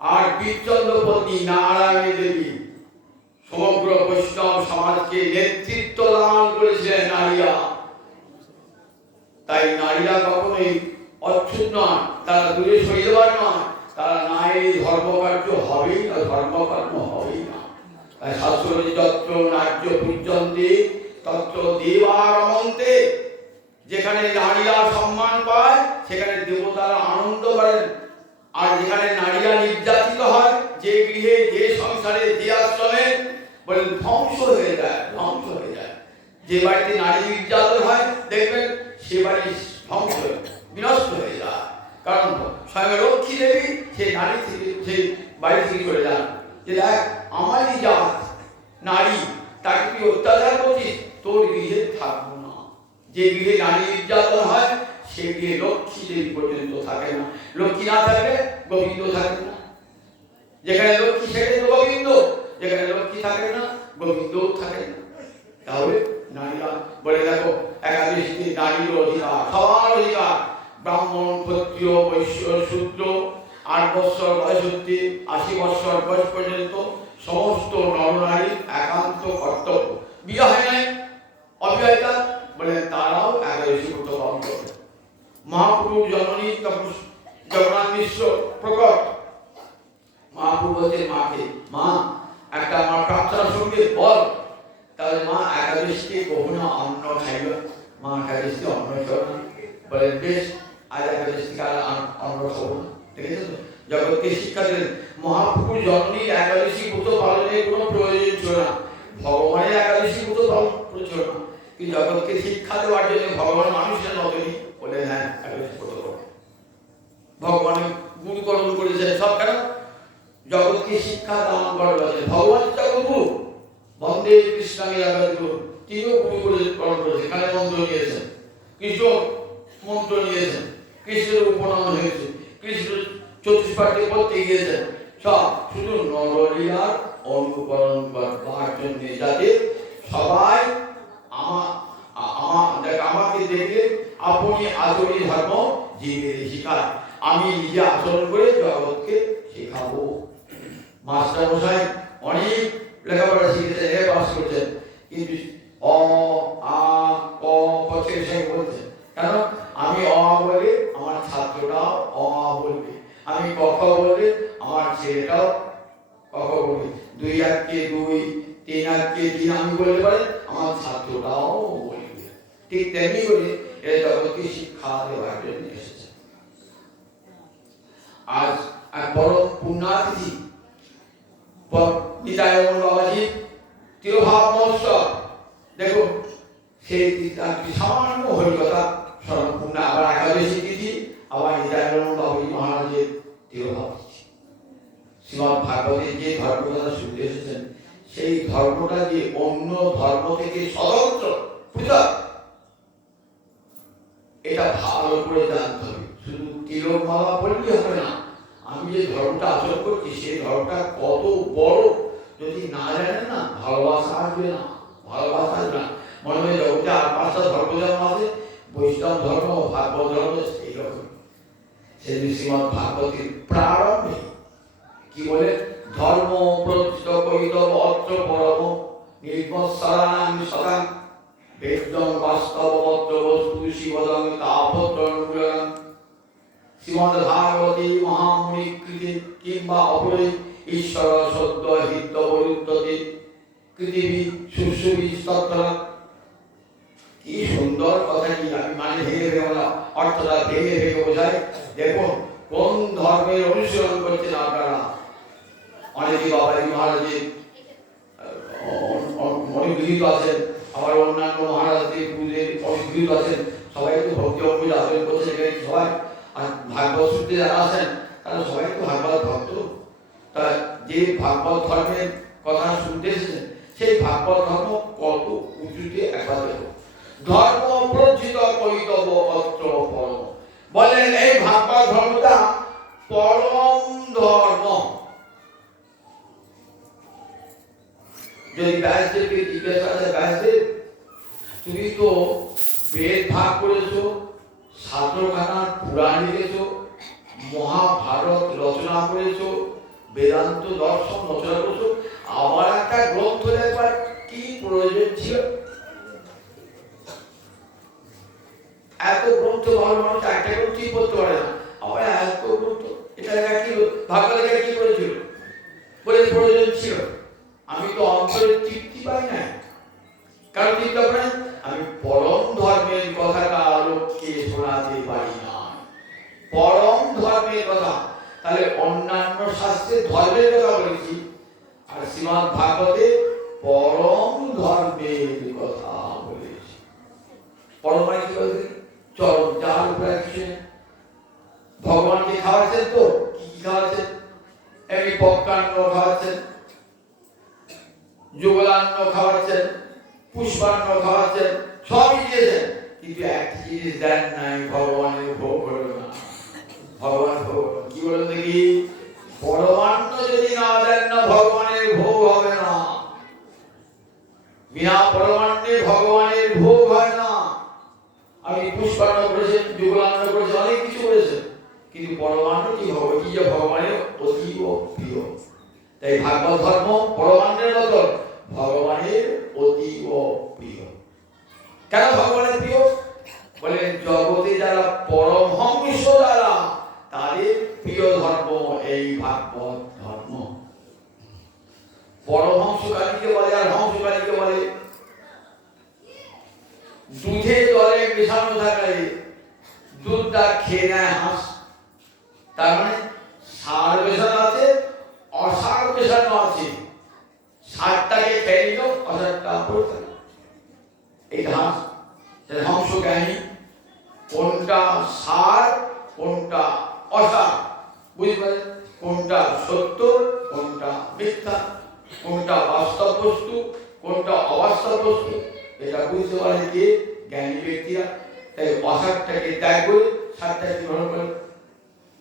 আর বীরচন্দ্র পত্নী নারায়ণী দেবী সমগ্র বৈষ্ণব সমাজকে নেতৃত্ব দান করেছিলেন নারীরা। তাই নারীরা কখনোই অচ্ছুত নয়, তারা দূরে সরে যাওয়ার নয়, তারা নারী ধর্মকার্য হবেই না, ধর্মকর্ম হবেই না। তাই শাস্ত্রে যত্র নার্য পূজ্যন্তে তত্র দেবা রমন্তে, যেখানে নারীরা সম্মান পায় সেখানে দেবতারা আনন্দ করেন। আর যেখানে নারীরা নির্যাতিত হয়, যে গৃহে যে সংসারে যে আশ্রমে বলেন ধ্বংস হয়ে যায়, ধ্বংস হয়ে যায়। যে বাড়িতে নারী নির্যাতন হয় দেখবেন সে বাড়ি ধ্বংস বিনষ্ট হয়ে যায়। কারণ স্বয়ং লক্ষ্মী দেবী সেই নারী থেকে সেই বাড়ি থেকে চলে যান, যে দেখ আমারই জাত নারী, তাকে তুই অত্যাচার করছিস, তোর গৃহে থাকবো না। যে গৃহে নারী নির্যাতন হয় সে গৃহে লক্ষ্মী দেবী পর্যন্ত থাকে না। লক্ষ্মী না থাকলে গোবিন্দ থাকে না। যেখানে লক্ষ্মী সেখানে গোবিন্দ, যেখানে লক্ষ্মী থাকে না গোবিন্দও থাকে না। তাহলে নারীরা বলে দেখো একাদশীতে নারীর অধিকার, সবার অধিকার। ব্রাহ্মণ, ক্ষত্রিয়, বৈশ্য, শূদ্র, 8 বৎসর বয়স হতে 80 বৎসর বয়স পর্যন্ত সমস্ত নরনারী একান্ত কর্তব্য। বিয়ে হয় নাই অবিবাহিতা বলে তারাও একাদশী ব্রত পালন করবে। মহাপ্রভু জননী তখন জগন্নাথ মিশ্র প্রকট। মহাপ্রভু বলছে মাকে, মা একটা আমার প্রার্থনা সঙ্গে বল। তাহলে মা একাদশীতে কখনো অন্ন খাইল, মা একাদশীতে অন্ন খাও না। বলে বেশ, আজ একাদশীতে অন্ন খাবো না। দেখেছো তো জগৎকে শিক্ষা দিলেন। মহাপ্রভু জননীর একাদশী ব্রত পালনের কোনো প্রয়োজন ছিল না, ভগবানের একাদশী ব্রত পালন ছিল না। কিন্তু জগৎকে শিক্ষা দেওয়ার জন্য ভগবান মানুষের নতুনই বলে হ্যাঁ একাদশী ব্রত করো। ভগবানের গুরুকরণ করেছেন সব, কেন? জগৎকে শিক্ষা দান করার জন্য। ভগবান জগৎগুরু বন্দে কৃষ্ণাকে জগৎগুরু, তিনিও গুরুকরণ করেছেন। এখানে মন্ত্র নিয়েছেন, কৃষ্ণ মন্ত্র নিয়েছেন, কৃষ্ণের উপনাম হয়েছে, কৃষ্ণ 34 পাঠে পড়তে গিয়েছেন। সব শুধু নরলীলার অনুকরণ করবার জন্য, যাতে সবাই আমাকে দেখে আপনি আচরণ ধর্ম জীবের শিখায়। আমি নিজে আচরণ করে জগৎকে শেখাবো। মাস্টার মশাই অনেক লেখাপড়া শিখেছেন, এ পাস করছেন, কিন্তু অ আ ক খ থেকে বলছেন কেন? আমি অ বলে আমার ছাত্রটাও অ বলবে, আমি ক খ বলে আমার ছেলেটাও ক খ বলবে, 2 আঁকে 2, 3 আঁকে 3 আমি বলতে পারি, আমার ছাত্রটাও বলবে। ঠিক তেমনি করে এরা জগৎকে শিক্ষা দেওয়ার জন্য এসেছে। আজ এক পরম পুণ্যাতিথি নিতাইগৌর বাবাজি তিরোভাব মহোৎসব। দেখো সেই সামান্য হরিকথা স্মরণপূর্ণ, আবার একাদশী তিথি, আবার নিতাইগৌর বাবাজি মহারাজের তিরোভাব তিথি। শ্রীমদ্ ভাগবতের যে ধর্মকথা শুনতে এসেছেন, সেই ধর্মটা যে অন্য ধর্ম থেকে স্বতন্ত্র পৃথক, এটা ভালো করে জানতে হবে। শুধু তিলক মালা বললে হবে না, আমি যে ধর্মটা আচরণ করছি সেই ধর্মটা কত বড় যদি না জানেন না, ভালোবাসা আসবে না, ভালোবাসা আসবে না। মনে হয় জগতে আর 5টা ধর্ম যেমন আছে, বৈষ্ণব ধর্ম, ভাগবত ধর্ম এইরকম। সেই শ্রীমদ্ ভাগবতের প্রারম্ভে কি বলে? ধর্ম প্রতিষ্ঠিত করিতব অত্র পরম নির্মৎসরাণাং সদাং বেদং বাস্তব অত্র বস্তু শিবদং তাপত্রণমূলং। শ্রীমদ্ ভাগবতী মহামুনি কৃতি কিংবা অপরে ঈশ্বর সত্য হিত বরুদ্ধতি পৃথিবী সুষুবি স্তত্র। কি সুন্দর কথা! কি আমি মানে ভেঙে ভেঙে বলা, অর্থটা ভেঙে ভেঙে বোঝাই। দেখুন কোন ধর্মের অনুসরণ করছেন আপনারা। অনেকে বাবাজি মহারাজের অনেক গৃহীত আছেন, আবার অন্যান্য মহারাজদের গুরুদের অনেক গৃহীত আছেন। সবাই তো ভক্তি অঙ্কুশ আচরণ করছে সবাই। আর ভাগবত সূত্রে যারা আছেন তারা সবাই তো ভাগবত ভক্ত। তা যে ভাগবত ধর্মের কথা শুনতে এসেছেন, সেই ভাগবত ধর্ম কত উঁচুতে একবার দেখো। ধর্ম প্রচিত কৈতব অত্র পরম, বলেন এই ভাগবত ধর্মটা পরম ধর্ম। যদি ব্যাসদেবকে জিজ্ঞাসা করে, ব্যাসদেব তুমি তো বেদ ভাগ করেছো, শাস্ত্রখানা পুরাণ লিখেছো, মহাভারত রচনা করেছো, বেদান্ত দর্শন রচনা করেছো, আবার একটা গ্রন্থ লেখবার কি প্রয়োজন ছিল? এত গ্রন্থ ভালো মানুষ একটা গ্রন্থই পড়তে পারে না, আবার এত গ্রন্থ এটা লেখা কি ভাগ্য লেখা কি করেছিল? বলে প্রয়োজন ছিল? আমি তো অন্তরে তৃপ্তি পাই না। কারণ চিন্তা করেন, আমি পরম ধর্মের কথাটা লোককে শোনাতে পারি না, পরম ধর্মের কথা। তাহলে অন্যান্য শাস্ত্রে ধর্মের কথা বলেছি, আর শ্রীমদ্ ভাগবতে পরম ধর্মের কথা বলেছি। পরম মানে কি বলতে? চরম, যার উপরে কিছু ভগবানকে খাওয়াচ্ছেন। তো কি কি খাওয়াচ্ছেন? এমনি পক্ষান্ন খাওয়াচ্ছেন, যুগলান্ন খাওয়াচ্ছেন, পুষ্পান্ন খাওয়াচ্ছেন, সবই দিয়েছেন, কিন্তু একটি জিনিস দেন নাই, ভগবানের ভোগ হলো না। ভগবান ভোগ কি বলেন দেখি? পরমান্ন যদি না দেন না, ভগবানের ভোগ হবে না। বিনা পরমান্নে ভগবানের ভোগ হয় না। আমি পুষ্পান্ন করেছেন, যুগলান্ন করেছেন, অনেক কিছু করেছেন, কিন্তু পরমান্ন কি হবে? কি যে ভগবানের অতীব প্রিয়। তাই ভাগবত ধর্ম পরমান্নের মতো ভগবানের অতীব প্রিয়। কেন ভগবানের প্রিয়? বলে জগতে যারা পরমহংস যারা, তাদের প্রিয় ধর্ম এই ভাগবত ধর্ম। পরমহংস কালীকে বলে, আর হংস কালীকে বলে। দুধে জলে মেশানো থাকলে দুধটা খেয়ে নেয় হাঁস, তার মানে সার মেশানো আছে, অসার মেশানো আছে। সারটাকে খেয়ে নিল, অসারটা পড়ে। এই হাঁস হংস জ্ঞানী, কোনটা সার কোনটা অসার বুঝতে পারে, কোনটা সত্য কোনটা মিথ্যা, কোনটা বাস্তব বস্তু কোনটা অবাস্তব বস্তু, এটা বুঝতে পারে কে? জ্ঞানী ব্যক্তিরা। তাই অসারটাকে ত্যাগ করে সারটাকে গ্রহণ করে,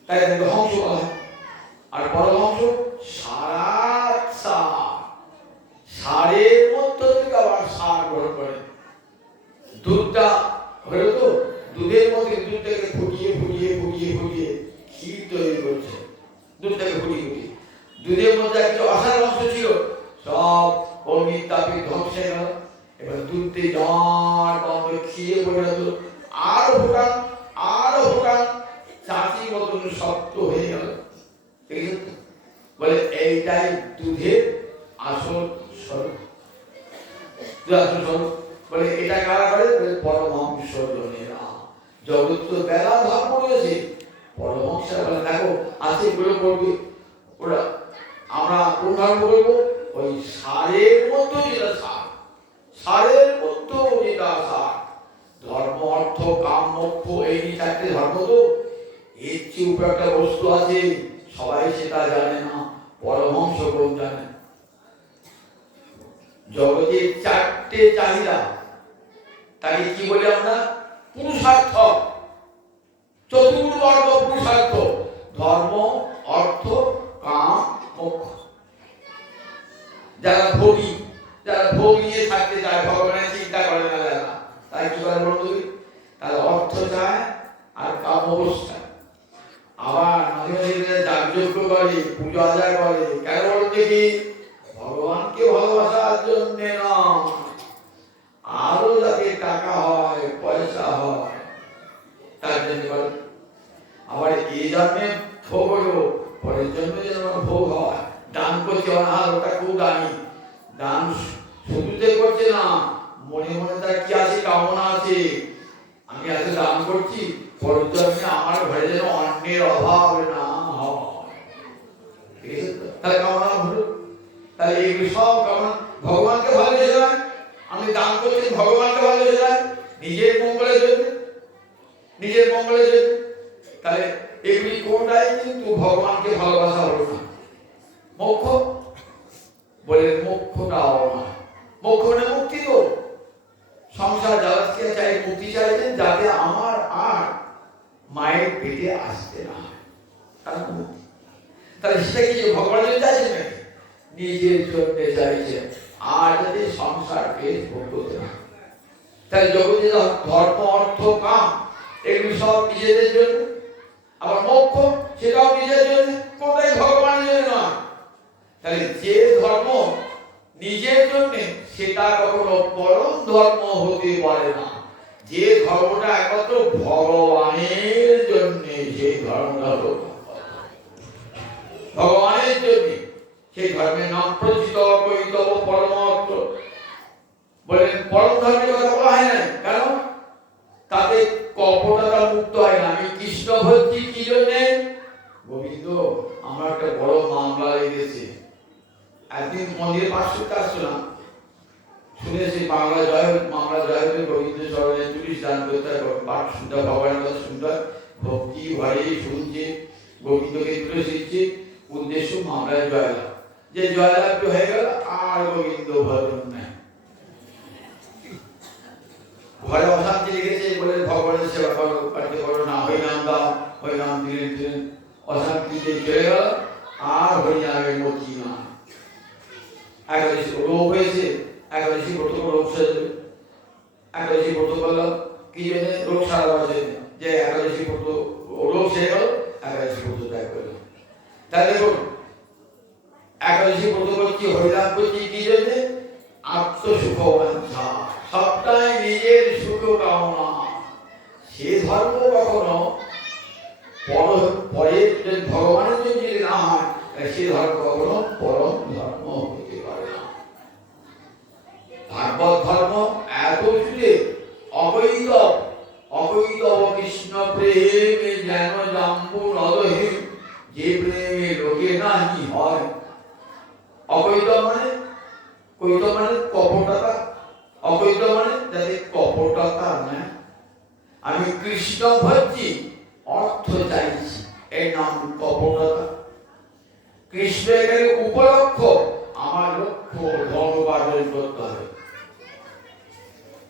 তাই তাকে হংস বলা হয়। আর পরমহংস সারা সারের মধ্য থেকে আবার সার গ্রহণ করে। দুধটা হলো তো, দুধের মধ্যে দুধটাকে ফুটিয়ে ফুটিয়ে ফুটিয়ে ফুটিয়ে ক্ষীর তৈরি করছে। দুধটাকে ফুটিয়ে ফুটিয়ে দুধের মধ্যে একটা অসার অংশ ছিল, সব অগ্নির তাপে ধ্বংস হয়ে গেল। এবার দুধে জমাট বন্ধ ক্ষীরে পরিণত, আরো ফোটান আরো ফোটান, চাঁচি মতন শক্ত হয়ে গেল। ঠিক আছে? বলে এইটাই দুধের আসল স্বরূপ। আসল স্বরূপ বলে এটা কারা করে? পরমহংস জনেরা। জগৎ তো বেলা ধর্ম রয়েছে, পরমহংস বলে দেখো আছে, গুলো করবে ওরা। আমরা কোন ধর্ম করবো? ওই সারের মধ্যে যেটা সার, সারের মধ্যে যেটা সার। ধর্ম অর্থ কাম মোক্ষ, এই চারটে ধর্ম। তো এর চেয়ে উপরে একটা বস্তু আছে, সবাই সেটা জানে না, পরমহংস কোন জানে। জগতের চারটে চাহিদা, তাকে কি বলি আমরা? পুরুষার্থ। চতুর্বর্গ পুরুষার্থ, ধর্ম অর্থ কাম মোক্ষ। যারা ভোগী, যারা ভোগ নিয়ে থাকতে চায়, ভগবানের চিন্তা করে না যারা, তাই কি করে বলতো? তারা অর্থ চায় আর কাম অবস্থা। আবার মাঝে মাঝে যাগযজ্ঞ করে, পূজা আচার করে, কেন বলতে কি? ভগবানকে ভালোবাসার জন্য না, আরো যাতে টাকা হয় পয়সা হয় তার জন্য করে। আবার এই জন্মে ভোগ হলো, পরের জন্মে যেন ভোগ হয়। দান করছে, ওটা খুব দামি। দান শুধুতে করছে না, মনে মনে তার কি আছে? কামনা আছে, আমি এত দান করছি, পরের জন্মে আমার ঘরে যেন অন্যের অভাব না হয়। ঠিক আছে? তাহলে কামনা হলো। তাহলে এইগুলি সব কামনা ভগবানকে ভালোবেসে যায়। আমি দান করছি ভগবানকে ভালোবেসে যায়, নিজের মঙ্গলের জন্য, নিজের মঙ্গলের জন্য। তাহলে এগুলি কোনটাই কিন্তু ভগবানকে ভালোবাসা হলো না। মোক্ষ বলে মোক্ষটাও না। মোক্ষ মানে মুক্তি। তো সংসার জগৎকে চাই মুক্তি চাইছেন, যাতে আমার আর মায়ের পেটে আসতে না হয়, তার মুক্তি। তাহলে সেটা কি ভগবানের চাইছেন নাকি? নিজের জন্য চাইছেন, আর যাতে সংসারকে ভোগ করতে না। তাই জগতে ধর্ম অর্থ কাম এগুলি সব নিজেদের জন্য, আবার মোক্ষ সেটাও নিজের জন্য, কোনটাই ভগবানের জন্য নয়। তাহলে যে ধর্ম নিজের জন্য সেটা কখনো পরম ধর্ম হতে পারে না। যে ধর্মটা একমাত্র ভগবানের জন্য, সেই ধর্মটা হলো ভগবানের জন্য। সেই ধর্মের নাম প্রচিত কৈতব পরমার্থ। বলেন পরম ধর্মের কথা বলা হয় না, কেন? তাতে কপটতা মুক্ত হয় না। আমি কৃষ্ণ ভক্তি কি জন্যে? গোবিন্দ আমার একটা বড় মামলা লেগেছে। একদিন মন্দিরে পাঠ করতে আসছিলাম, শুনেছি বাংলা জয় মামলা জয় হয়ে গোবিন্দ চরণে 40 দান করতে পাঠ শুনতে, ভগবানের কথা শুনতে ভক্তি ভরে শুনছে, গোবিন্দকে তুলে শিখছে, উদ্দেশ্য মামলায় জয়লাভ। যে জয়লাভ হয়ে গেল আর গোবিন্দ ভজন নাই, ঘরে অশান্তি লেগেছে বলে ভগবানের সেবা করো, কাটতে করো না, হরিনাম দাও, হরিনাম দিলেন দিলেন, অশান্তিতে চলে গেল, আর হরিনামের মতি না। একাদশী রোগ হয়েছে, একাদশী ব্রত রোগ সেরে, একাদশী ব্রত করলাম কি জন্য? রোগ সারাবার জন্য। যে একাদশী ব্রত রোগ সেরে গেল, একাদশী ব্রত ত্যাগ করলাম। তাই দেখুন, একাদশী ব্রত করছি, হরিনাম করছি কি জন্য? আত্মসুখ বাঞ্ছা, সবটাই নিজের সুখ কামনা। সে ধর্ম কখনো পরে ভগবানের জন্য যদি না হয়, সে ধর্ম কখনো পরম ধর্ম হতে পারে না। ভাগবত ধর্ম এত জুড়ে অবৈতব অবৈতব কৃষ্ণ প্রেমে যেন জাম্বু নদহে, যে প্রেমে লোকে নাহি হয়। অবৈতব মানে, কৈতব মানে কপটতা, অবৈতব মানে যাতে কপটতা না। আমি কৃষ্ণ ভক্তি অর্থ চাইছি, এর নাম কপটতা। কৃষ্ণ এখানে উপলক্ষ, আমার লক্ষ্য ধন উপার্জন করতে হবে।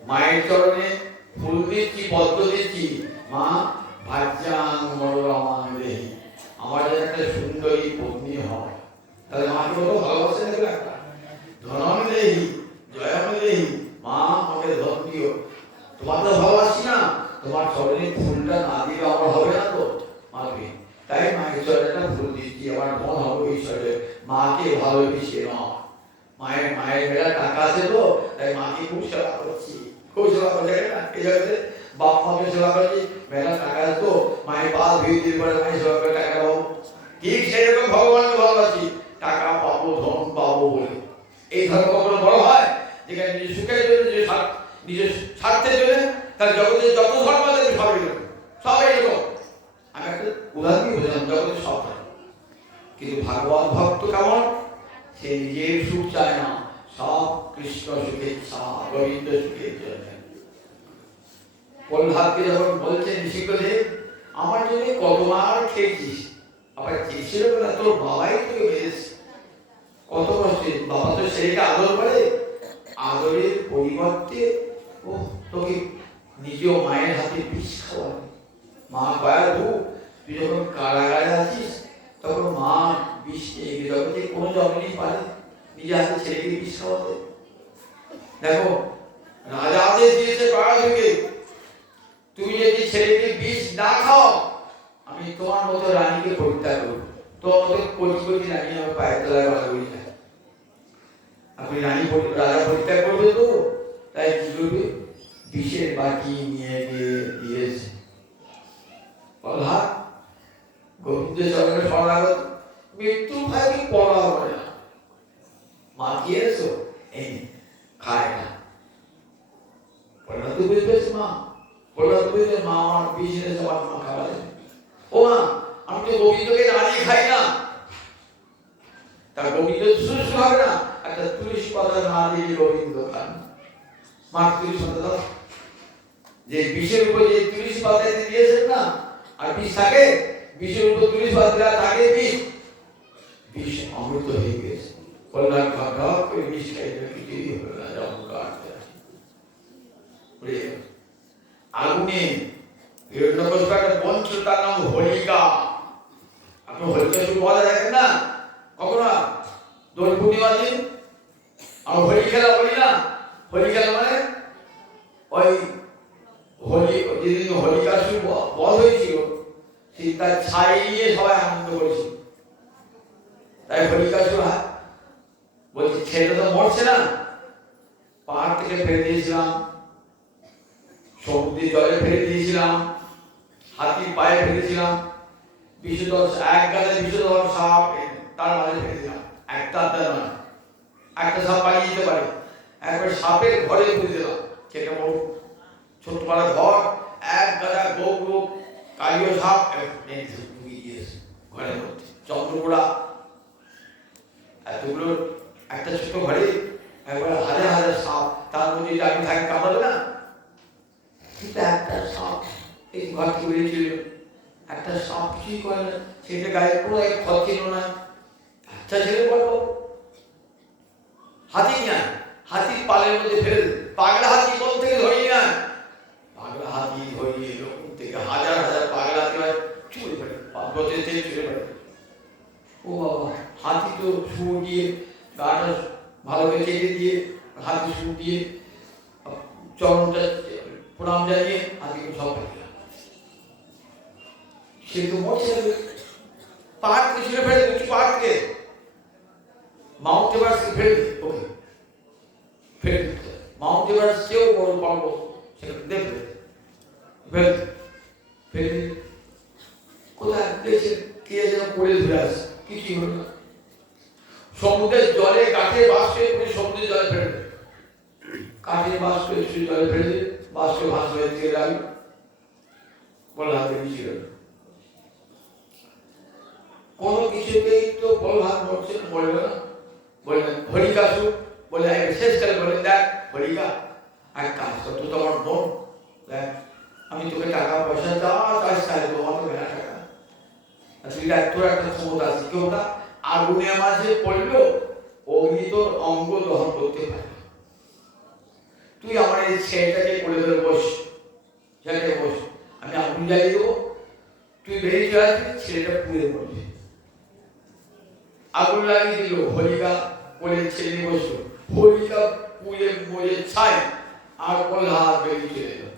মায়ের চরণে ফুল দিচ্ছি, পদ্ম দিচ্ছি, মা ভাজ্যাং মনোরমাং দেহি, আমার যেন একটা সুন্দরী পত্নী হয়। তাহলে মাকে কত ভালোবাসে দেখবে একটা। ধনম দেহি জয়ম দেহি, মা আমাকে ধন দিও। তোমার তো ভালোবাসি না, তোমার চরণে ফুলটা না দিলে আমার হবে না তো মাকে। তাই মায়ের চরণে ফুল দিচ্ছি, আমার ধন হবে ঈশ্বরে। মাকে ভালোবেসে নয়, মায়ের মেলা টাকা আছে তো, তাই মাকে খুব সেবা করছি, খুব সেবা করছে না। এই জগতে বাপ মাকে সেবা করছি, মেলা টাকা আছে তো, মায়ের পা ধুয়ে দিয়ে পরে মায়ের সেবা করে টাকা পাবো। ঠিক সেরকম ভগবানকে ভালোবাসি, টাকা পাবো, ধন পাবো বলে। এই ধর্ম কখনো বড় হয়? যেখানে নিজের সুখের জন্য, নিজের স্বার্থের জন্য, তার জগতে যত ধর্ম আছে সবাই এরকম। আমি একটা উদাহরণ দিয়ে বললাম, জগতে সব ধর্ম। কিন্তু ভাগবত ভক্ত কেমন? সে নিজের সুখ চায় না, সব কৃষ্ণ সুখের চায়, গোবিন্দ সুখের জন্য। প্রহ্লাদকে যখন বলছেন ঋষিকেদেব, আমার জন্য কত মার খেয়েছিস, আবার চেয়েছিল না, তোর বাবাই তোকে মেরেছে, কত কষ্টে। বাবা তো ছেলেকে আদর করে, আদরের পরিবর্তে ও তোকে নিজেও মায়ের হাতে বিষ খাওয়াবে। মা কয়া তুই যখন কারাগারে আছিস, তখন মা বিষ নিয়ে জগতে কোনো জন্মেই পারে নিজের হাতে ছেলেকে বিষ খাওয়াতে। দেখো, রাজা আদেশ দিয়েছে কারাগারে, তুমি যদি ছেলেকে বিষ না খাও, আমি তোমার মতো রানীকে পরিত্যাগ করবো। তোমার মতো কোটি কোটি রানী আমার পায়ের তলায় বাধা করি না। আপনি রানী রাজা পরিত্যাগ করবে তো, তাই কি করবে? বিষের বাটি নিয়ে গিয়ে দিয়েছে। প্রহ্লাদ গোবিন্দ চরণে শরণাগত, মৃত্যু ভাইকে পড়া হবে না, মা কি এসো এই খায় না। প্রহ্লাদ তো বুঝতে পেরেছে মা, প্রহ্লাদ বুঝতে মা আমার বিষ এনেছে, আমার মা খাওয়া যাবে। ও মা, আমি তো গোবিন্দকে রানী খাই না, তার গোবিন্দ সুস্থ হবে না, একটা তুলসী পাতা না দিয়ে গোবিন্দ খান। মা তুলসী পাতা দাও, যে বিষের উপর যে তুলসী পাতা দিয়েছেন না, আর বিষ থাকে, বিষের উপর তুলসী পাতা থাকে, বিষ অমৃত হয়ে গেছে। ও প্রহ্লাদ ঘটা করে বিষ খাইল, কিছুই হলো না, যেমন কাটতে আগুনে হিরণ্যকশিপু একটা বোন ছিল, তার নাম হোলিকা। আপনি হোলিকা শুধু বলা দেখেন না কখনো? দোল পূর্ণিমা দিন আমরা হোলি খেলা বলি না? হোলি খেলা মানে ওই হোলি, যেদিন হোলিকাসুর বধ হয়েছিল সেই তার ছাই নিয়ে সবাই আনন্দ করেছিল। তাই হোলিকাসুর বলছি ছেলেটা তো মরছে না, পাহাড় থেকে ফেলে দিয়েছিলাম, সমুদ্রের জলে ফেলে দিয়েছিলাম, হাতির পায়ে ফেলেছিলাম, বিষধর এক গালে বিষধর সাপ তার মাঝে ফেলেছিলাম। একটা নয়, একটা সাপ পালিয়ে যেতে পারে, একবার সাপের ঘরে ফেলে দিলাম। ছেলে মরুক, ছোট্ট পাড়া ঘর, এক গাদা গৌর কালীয় সাপ ঘরের মধ্যে, চন্দ্রপোড়া এতগুলো একটা ছোট ঘরে একবার হাজার হাজার সাপ, তার মধ্যে আমি থাকি কামড়াবে না? কিন্তু একটা সাপ এই ঘর থেকে বেরিয়েছিল, একটা সাপ কিছুই করে না, সেটা গায়ে পুরো এক ফল ছিল না। আচ্ছা ছেলে বলো, হাতি না, হাতির পালের মধ্যে ফেলে পাগলা হাতি কোন থেকে ধরিয়ে না, পাগলা হাতি ধরিয়ে এরকম থেকে হাজার হাজার পাগলা হাতি চুরে পড়ে, পাগলতে থেকে চুরে পড়ে। ও বাবা, হাতি তো সুর দিয়ে গাটা ভালো করে চেটে দিয়ে, হাতি সুর দিয়ে চরণটা প্রণাম জানিয়ে হাতিকে সব ফেলে, সে তো মরছে। পাহাড় থেকে ছিঁড়ে ফেলে উঁচু পাহাড় থেকে, মাউন্ট এভারেস্ট ফেলে ওকে ফেলে দিতে, মাউন্ট এভারেস্ট কেউ বড় পর্বত সেখানে দেখবে ফেলে ফেলে কোথায় দেখছে কে যেন পড়ে ধরে আসে, কিছুই হলো না। সমুদ্রের জলে কাঠে বাস করে সমুদ্রের জলে ফেলে, কাঠে বাস করে জলে ফেলে বাস করে ভাস হয়ে থেকে লাগলো, বলে হাতে মিশে গেল। কোনো কিছুতেই তো বলভাগ মরছে না, মরবে না। বললেন হরিকাসুর বলে শেষ করে বলেন, দেখ হরিকা, এক কাজ কর, তুই তো আমার বোন, দেখ আমি তোকে টাকা পয়সা যা চাইস তাই দেবো, আমার তো মেলা টাকা, তুই দেখ তোর একটা ক্ষমতা আছে, কি ওটা আগুনে মাঝে পড়লো, অগ্নি তোর অঙ্গ দহন করতে পারে, তুই আমার এই ছেলেটাকে করে ধরে বস, ছেলেটাকে বস, আমি আগুন জ্বালিয়ে দেবো, তুই বেরিয়ে চলে আসবি, ছেলেটা পুড়ে পড়বে। আগুন লাগিয়ে দিল, হোলিকা কোলে ছেলে বসলো, হোলিকা পুড়ে মরে ছাই, আর প্রহ্লাদ বেরিয়ে চলে এলো।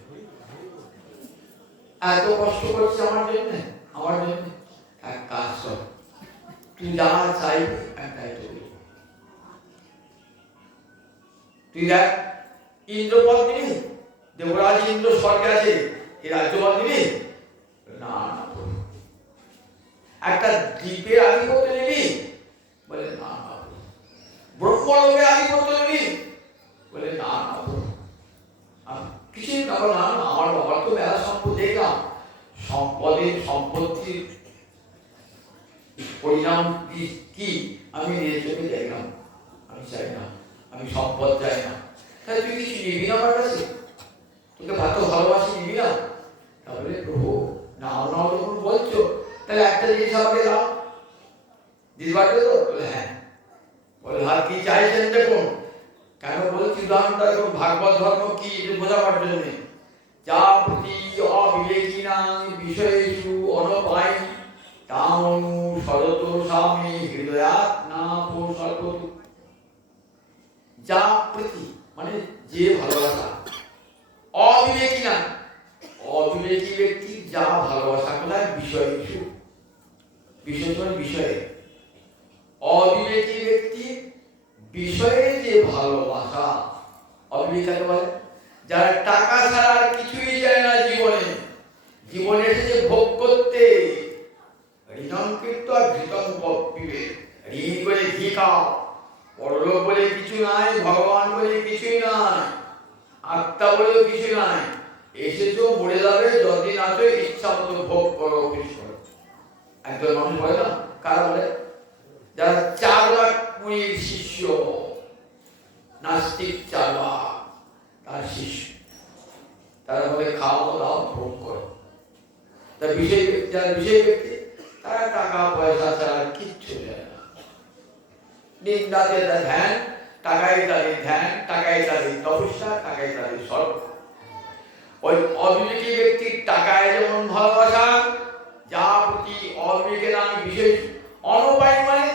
এত কষ্ট করছে আমার জন্য, আমার জন্য এক কাজ কর, তুই যা চাইবি একটাই করবি, তুই দেখ ইন্দ্রপদ নিবি, দেবরাজ ইন্দ্র স্বর্গে আছে, এই রাজ্যপদ নিবি না, একটা দ্বীপের আধিপত্য নিবি বলে না, ব্রহ্মলোকের আধিপত্য নিবি বলে না, কিছুই না, আমার বাবার তো মেলা সম্পদ দেখলাম, সম্পদের সম্পত্তির পরিণাম কি আমি নিজের চোখে দেখলাম, আমি চাই না, আমি সম্পদ চাই না। তাই তুই কিছু নিবি না আমার কাছে, তোকে এত ভালোবাসি নিবি না? তাহলে প্রভু নাও নাও যখন বলছো, তাহলে একটা জিনিস আমাকে দাও, দিতে পারবে তো? বলে হ্যাঁ। বলে আর কি চাইছেন দেখুন, কেন বলছি উদাহরণটা দেখুন, ভাগবত ধর্ম কি বোঝাবার জন্য, যা প্রতি অবিবেকিনাং বিষয়েষু অনপাই তামনু সরত স্বামী হৃদয়াৎ না সর্বতু। যা প্রতি মানে যে ভালোবাসা, অবিবেকী না, অবিবেকী ব্যক্তি যা ভালোবাসা কোথায় বিষয়েষু, বিষয় বিষয়ে, অবিবেকী ব্যক্তি বিষয়ে যে ভালোবাসা, অবিবেকী বলে যারা টাকা ছাড়া আর কিছুই চায় না জীবনে, জীবনে এসেছে ভোগ করতে, ঋণঙ্কৃত ঘৃতং পিবে, ঋণ করে ঘি খাও, পরলোক বলে কিছু নাই, ভগবান বলে কিছুই নাই, আত্মা বলেও কিছু নাই, এসেছো মরে যাবে, যতদিন আছো ইচ্ছা মতো ভোগ করো, কৃষ্ণ। একজন মানুষ বলে না, কারা বলে? যারা 4 লাখ মুনির শিষ্য, নাস্তিক চার্বাক তার শিষ্য, তারা বলে খাও দাও ভোগ করো। তার বিষয় যারা বিষয় ব্যক্তি, তারা টাকা পয়সা ছাড়া কিচ্ছু দেয় না। দিন রাতে তার ধ্যান, টাকায় তাদের ধ্যান, টাকায় তাদের তপস্যা, টাকায় তাদের স্বর্গ। ওই অবিবেকী ব্যক্তির টাকায় যেমন ভালোবাসা, যা প্রতি অবিবেকের নামে বিশেষ অনুপায়, মানে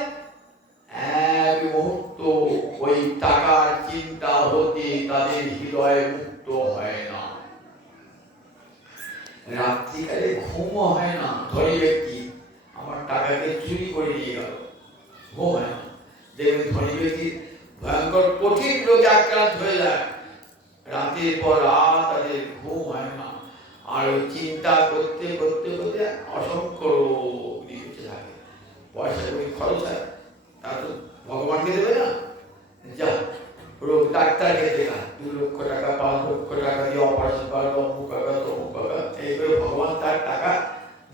এক মুহূর্ত ওই টাকার চিন্তা হতে তাদের হৃদয় মুক্ত হয় না। রাত্রিকালে ঘুমও হয় না। ধনী ব্যক্তি আমার টাকাকে চুরি করে নিয়ে গেল, ঘুম হয় না। দেখবেন ধনী ব্যক্তি ভয়ঙ্কর কঠিন রোগে আক্রান্ত হয়ে যায়, রাতের পর রাত তাদের ঘুম হয় না। আর ওই চিন্তা করতে করতে করতে অসংখ্য রোগ নিতে থাকে। পয়সা করি খরচ হয়, তা তো ভগবানকে দেবে না। যা রোগ ডাক্তার খেতে না, 2 লক্ষ টাকা 5 লক্ষ টাকা দিয়ে অপারেশন করবো, অমুক করবো তমুক করবো, এই করে ভগবান তার টাকা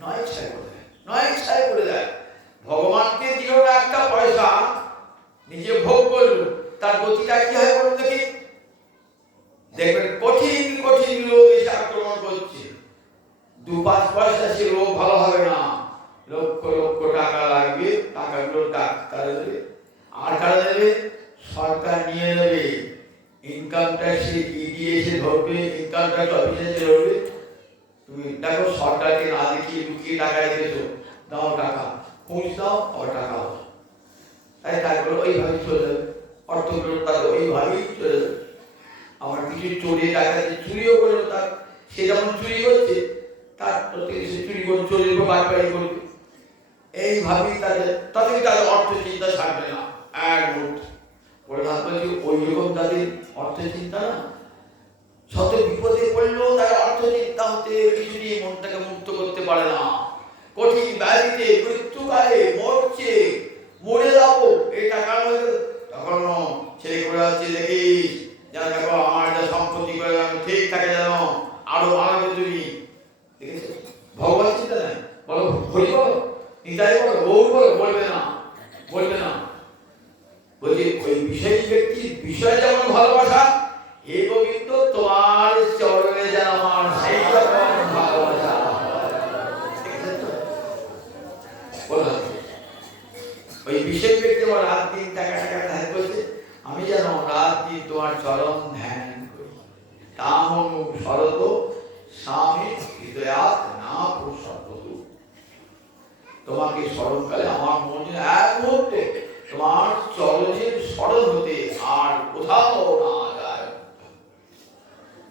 নয় ইচ্ছায় করে দেয়, নয় ইচ্ছায় করে দেয়। ভগবানকে দিল না একটা পয়সা, নিজে ভোগ করলো, তার গতিটা কি হয় বলুন দেখি। দেখবেন কঠিন কঠিন রোগ এসে আক্রমণ করছে, 2-5 পয়সা সে রোগ ভালো হবে না, লক্ষ লক্ষ টাকা লাগবে। টাকাগুলো ডাক্তার দেবে, আর কারা দেবে? সরকার নিয়ে নেবে। ইনকাম ট্যাক্স ইডি এসে ধরবে, ইনকাম ট্যাক্স অফিসে এসে ধরবে। তুমি দেখো সরকারকে না দেখিয়ে লুকিয়ে টাকা রেখেছো, দাও টাকা, ঘুষ দাও আবার টাকা দাও। তাই তারপরে ওইভাবে চলে যাবে, অর্থগুলো তার ওইভাবেই চলে যাবে। আমার কিছু চোরে টাকাতে চুরিও করলো, তার সে যেমন চুরি করছে তার প্রত্যেকে সে চুরি করে চোরের বারবারই করবে। এইভাবেই তাদের অর্থ চিন্তা ছাড়বে না এক মুহূর্তে। প্রধান বলছি ওই রকম তাদের অর্থ চিন্তা না, শত বিপদে পড়লেও তার অর্থ চিন্তা হতে কিছু নিয়ে মনটাকে মুক্ত করতে পারে না। কঠিন ব্যাধিতে মৃত্যুকালে মরছে, মরে যাবো এই টাকা তখন ছেলে করে যাচ্ছে, দেখিস যেন দেখো আমার যা সম্পত্তি করে ঠিক থাকে, যেন আরো বাড়াবে তুমি। দেখেছো ভগবান চিন্তা নেই। বলো হরি বলো, নিতাই বলো, গৌর বলো, বলবে না, বলবে না। বলছি ওই বিশেষ ব্যক্তির বিষয় যেমন ভালোবাসা, হে গোবিন্দ তোমার চরণে যেন আমার সেই রকম ভালোবাসা। ওই বিশেষ ব্যক্তি আমার রাত দিন টাকা টাকা ধ্যান করছে, আমি যেন রাত দিন তোমার চরণ ধ্যান করি। তামং শরদ স্বামী হৃদয়াত না প্রসন্ন। তোমাকে স্মরণকালে আমার মনে এক মুহূর্তে তোমার চরণের স্মরণ হতে আর কোথাও না যায়।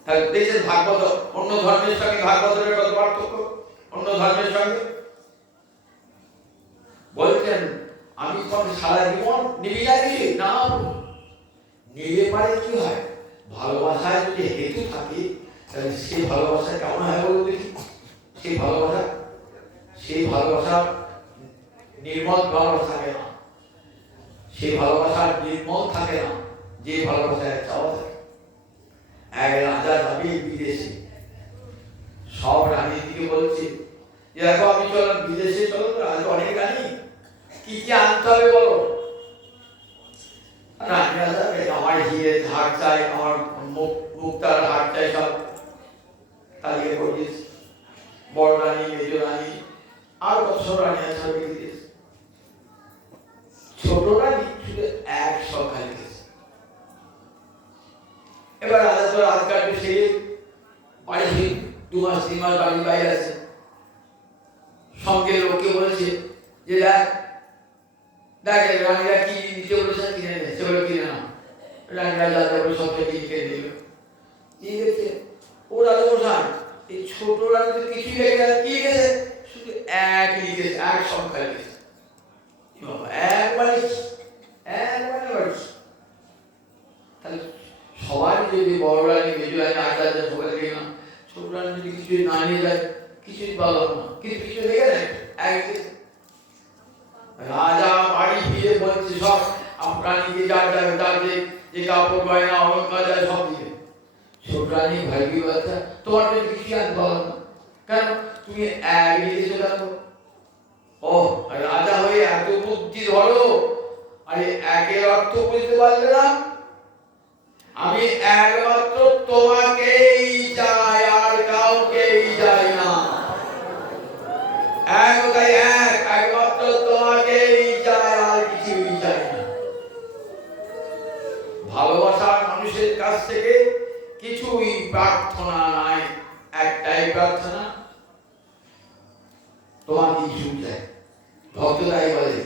তাহলে দেখছেন ভাগবত অন্য ধর্মের সঙ্গে ভাগবতের কত পার্থক্য। অন্য ধর্মের সঙ্গে বলছেন আমি কোন সারা জীবন নিবি যাচ্ছি না, নিলে পারে কি হয়, ভালোবাসায় যদি হেতু থাকে তাহলে সেই ভালোবাসা কেমন হয় বলুন দেখি। সেই ভালোবাসা নির্মল ভালোবাসা থাকে না, সেই ভালোবাসা নির্মল থাকে না যে ভালোবাসায় চাওয়া থাকে। এক রাজা যাবে বিদেশে, সব রানীর দিকে বলছে যে দেখো আমি চললাম বিদেশে, চলো রাজা অনেক রানী, কি কি আনতে হবে বলো। রানীরা যাবে, আমার হিরের হাট চাই, আমার মুক্তার হাট চাই, সব তালিকা করিস। বড় রানী, মেজ রানী, আর কত সব রানী আছে বিদেশ। ছোট রানী শুধু 100 খালি। এবার রাজা তো রাত কাটবে, সে বাড়ি 2 মাস 3 মাস বাড়ির বাইরে আছে। সঙ্গে লোককে বলেছে যে দেখ রানীরা কি নিতে বলেছে কিনে নেবে, সেগুলো কিনে না। রানীরা যা যা বলে সব কিনে দিল। কি গেছে ও রাজমশাই, এই ছোট রানী তো কিছু লেগে কি গেছে, শুধু এক লিখেছে, 1 সংখ্যা লিখেছে। একবারে তাহলে সবাই যদি বড় রানী মেজো রানী আড্ডা যায় সবাই লেগে না, ছোট রানী যদি কিছু না নিয়ে যায় কিছুই পালাম না, কিছু কিছু লেগে নেয় এক। রাজা বাড়ি ফিরে বলছে সব রানীকে যা যাবে তার যে কাপড় গয়না অলঙ্কার যায় সব দিয়ে। ছোট রানী ভাবি বাচ্চা তোমার কিছু আনতে পারলাম না কেন, তুমি এক লিখেছো দেখো। ও রাজা হয়ে এত বুদ্ধি ধরো, আরে একের অর্থ বুঝতে পারলে না। আমি একমাত্র তোমাকেই চাই, আর কাউকেই চাই না। একমাত্র তোমাকেই চাই, আর কিছুই চাই না। ভালোবাসার মানুষের কাছ থেকে কিছুই প্রার্থনা নাই, একটাই প্রার্থনা, তোমার কি সুখ চাই। ভক্ত তাই বলে,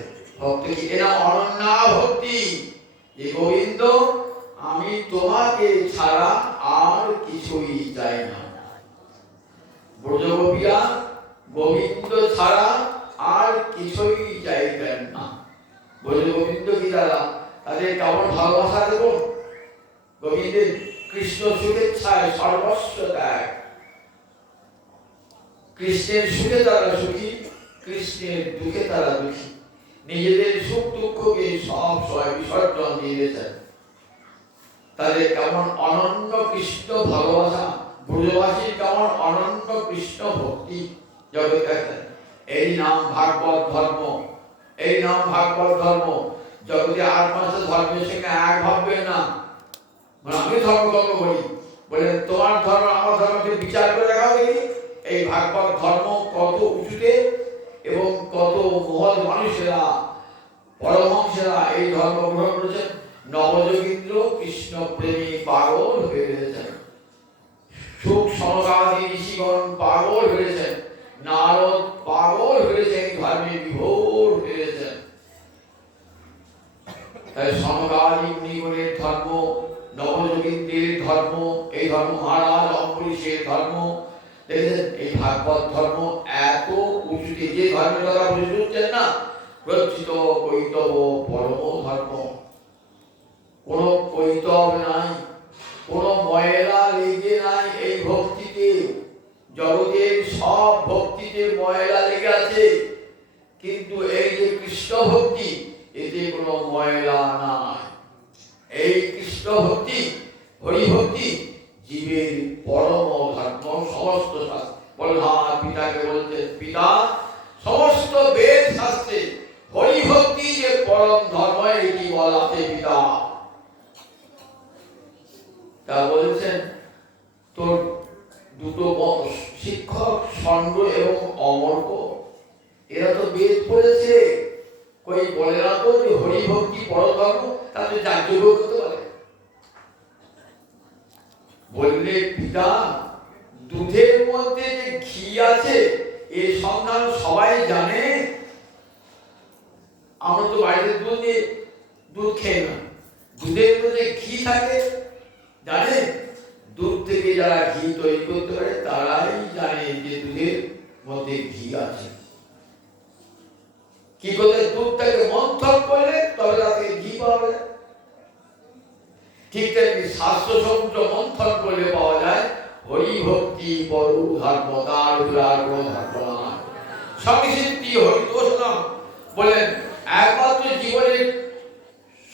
ভক্ত কি এরা অনন্যা ভক্তি, যে গোবিন্দ আমি তোমাকে ছাড়া আর কিছুই চাই না। ব্রজগোপীরা গোবিন্দ ছাড়া আর কিছুই চাইতেন না। ব্রজগোবিন্দ কি তারা তাদের কেমন ভালোবাসা দেখুন, গোবিন্দের কৃষ্ণ শুভেচ্ছায় সর্বস্ব ত্যাগ। কৃষ্ণের সুখে তারা সুখী, কৃষ্ণের দুঃখে তারা দুঃখী, নিজেদের সুখ দুঃখকে সব সময় বিসর্জন দিয়ে দিয়েছেন। তাদের কেমন অনন্য কৃষ্ণ ভালোবাসা, ব্রজবাসীর কেমন অনন্য কৃষ্ণ ভক্তি জগৎ দেখেন। এই নাম ভাগবত ধর্ম, এই নাম ভাগবত ধর্ম। জগতে আর পাঁচটা ধর্মের সঙ্গে এক ভাববেন না। আমি ধর্ম করি বলেন, তোমার ধর্ম আমার ধর্মকে বিচার করে দেখাও দেখি। এই ভাগবত ধর্ম কত উঁচুতে এবং কত মহৎ মানুষেরা, পরমহংসেরা এই ধর্ম গ্রহণ করেছেন। নবযোগীন্দ্র কৃষ্ণ প্রেমী পাগল হয়ে গেছেন, সুখ সনকাদি ঋষিগণ পাগল হয়েছেন, নারদ পাগল হয়েছেন, ধর্মে বিভোর হয়েছেন। তাই সনকাদি মুনিগণের ধর্ম, নবযোগীন্দ্রের ধর্ম, এই ধর্ম মহারাজ অম্বরীশের ধর্ম, দেখেছেন এই ভাগবত ধর্ম এত উঁচুতে, যে ধর্মের কথা বুঝছেন না, প্রচিত কৈতব পরম ধর্ম। কোন কৈতব নাই, কোন ময়লা লেগে নাই এই ভক্তিতে। জগতের সব ভক্তিতে ময়লা লেগে আছে, কিন্তু এই যে কৃষ্ণ ভক্তি, এতে কোনো ময়লা নাই। এই কৃষ্ণ ভক্তি, হরি ভক্তি জীবের পরম ধর্ম। সমস্ত বলহার পিতাকে বলতেন, পিতা সমস্ত বেদ শাস্ত্রে হরি ভক্তি যে পরম ধর্ম, এটি বলা আছে পিতা। তা বলেছেন তোর দুটো শিক্ষক ষণ্ড এবং অমর্ক, এরা তো বেদ পড়েছে, কই বলে না তো যে হরি ভক্তি পরম ধর্ম, তাতে যাজ্ঞ করতে পারে। বললে পিতা দুধের মধ্যে যে ঘি আছে এই সন্ধান সবাই জানে। আমরা তো বাড়িতে দুধ খেয়ে না, দুধের মধ্যে ঘি থাকে জানে। দুধ থেকে যারা ঘি তৈরি করতে পারে তারাই জানে যে দুধের মধ্যে ঘি আছে। কি করে দুধটাকে মন্থন করলে তবে তাকে ঘি পাবে। ঠিক তেমনি শাস্ত্রশন্ত্র মন্থন করলে পাওয়া যায় হরি ভক্তি বড় ধর্ম, তার আর কোনো ধর্ম নয়। স্বামীসিদ্ধি হরিতোষ নাম বলেন, একমাত্র জীবনের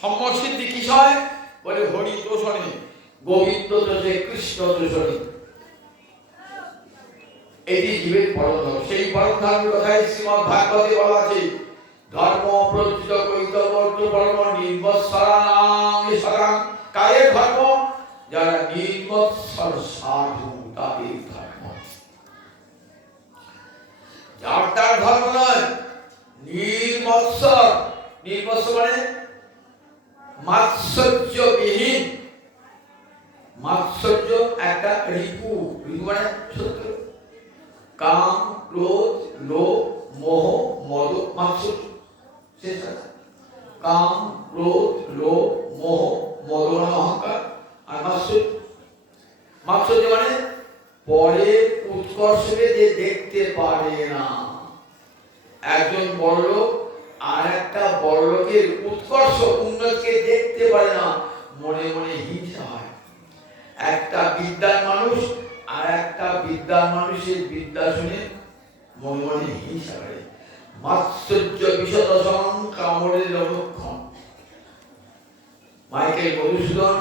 সম্যক-সিদ্ধি কি হয় বলে হরিতোষণে, গোবিন্দ তোষে কৃষ্ণ তোষণে। এটি জীবের পরম ধর্ম। সেই পরম ধর্মের কথাই শ্রীমদ্ ভাগবতে বলা আছে, ধর্ম প্রচিত কৈতব পরম নির্মৎসরাং সরাং। কায়ের ধর্ম? যারা নির্মৎসর সাধু, তাদের ধর্ম। যার তার ধর্ম নয়, নির্মৎসর। নির্মৎসর মানে মাৎসর্যবিহীন। মাৎসর্য একটা রিপু, রিপু মানে শত্রু। কাম, ক্রোধ, লোভ, মোহ, মদ, মাৎসর্য। কাম, ক্রোধ, লোভ, মোহ, মদ, অহংকার আর মাৎসর্য। মাৎসর্য মানে পরের উৎকর্ষকে যে দেখতে পারে না। একজন বড়লোক আর একটা বড়লোকের উৎকর্ষ উন্নতিকে দেখতে পারে না, মনে মনে হিংসা হয়। একটা বিদ্যান মানুষ আর একটা বিদ্যান মানুষের বিদ্যা শুনে মনে মনে হিংসা করে। মাৎসর্য বিষদশং কামড়ের লক্ষণ। মাইকেল মধুসূদন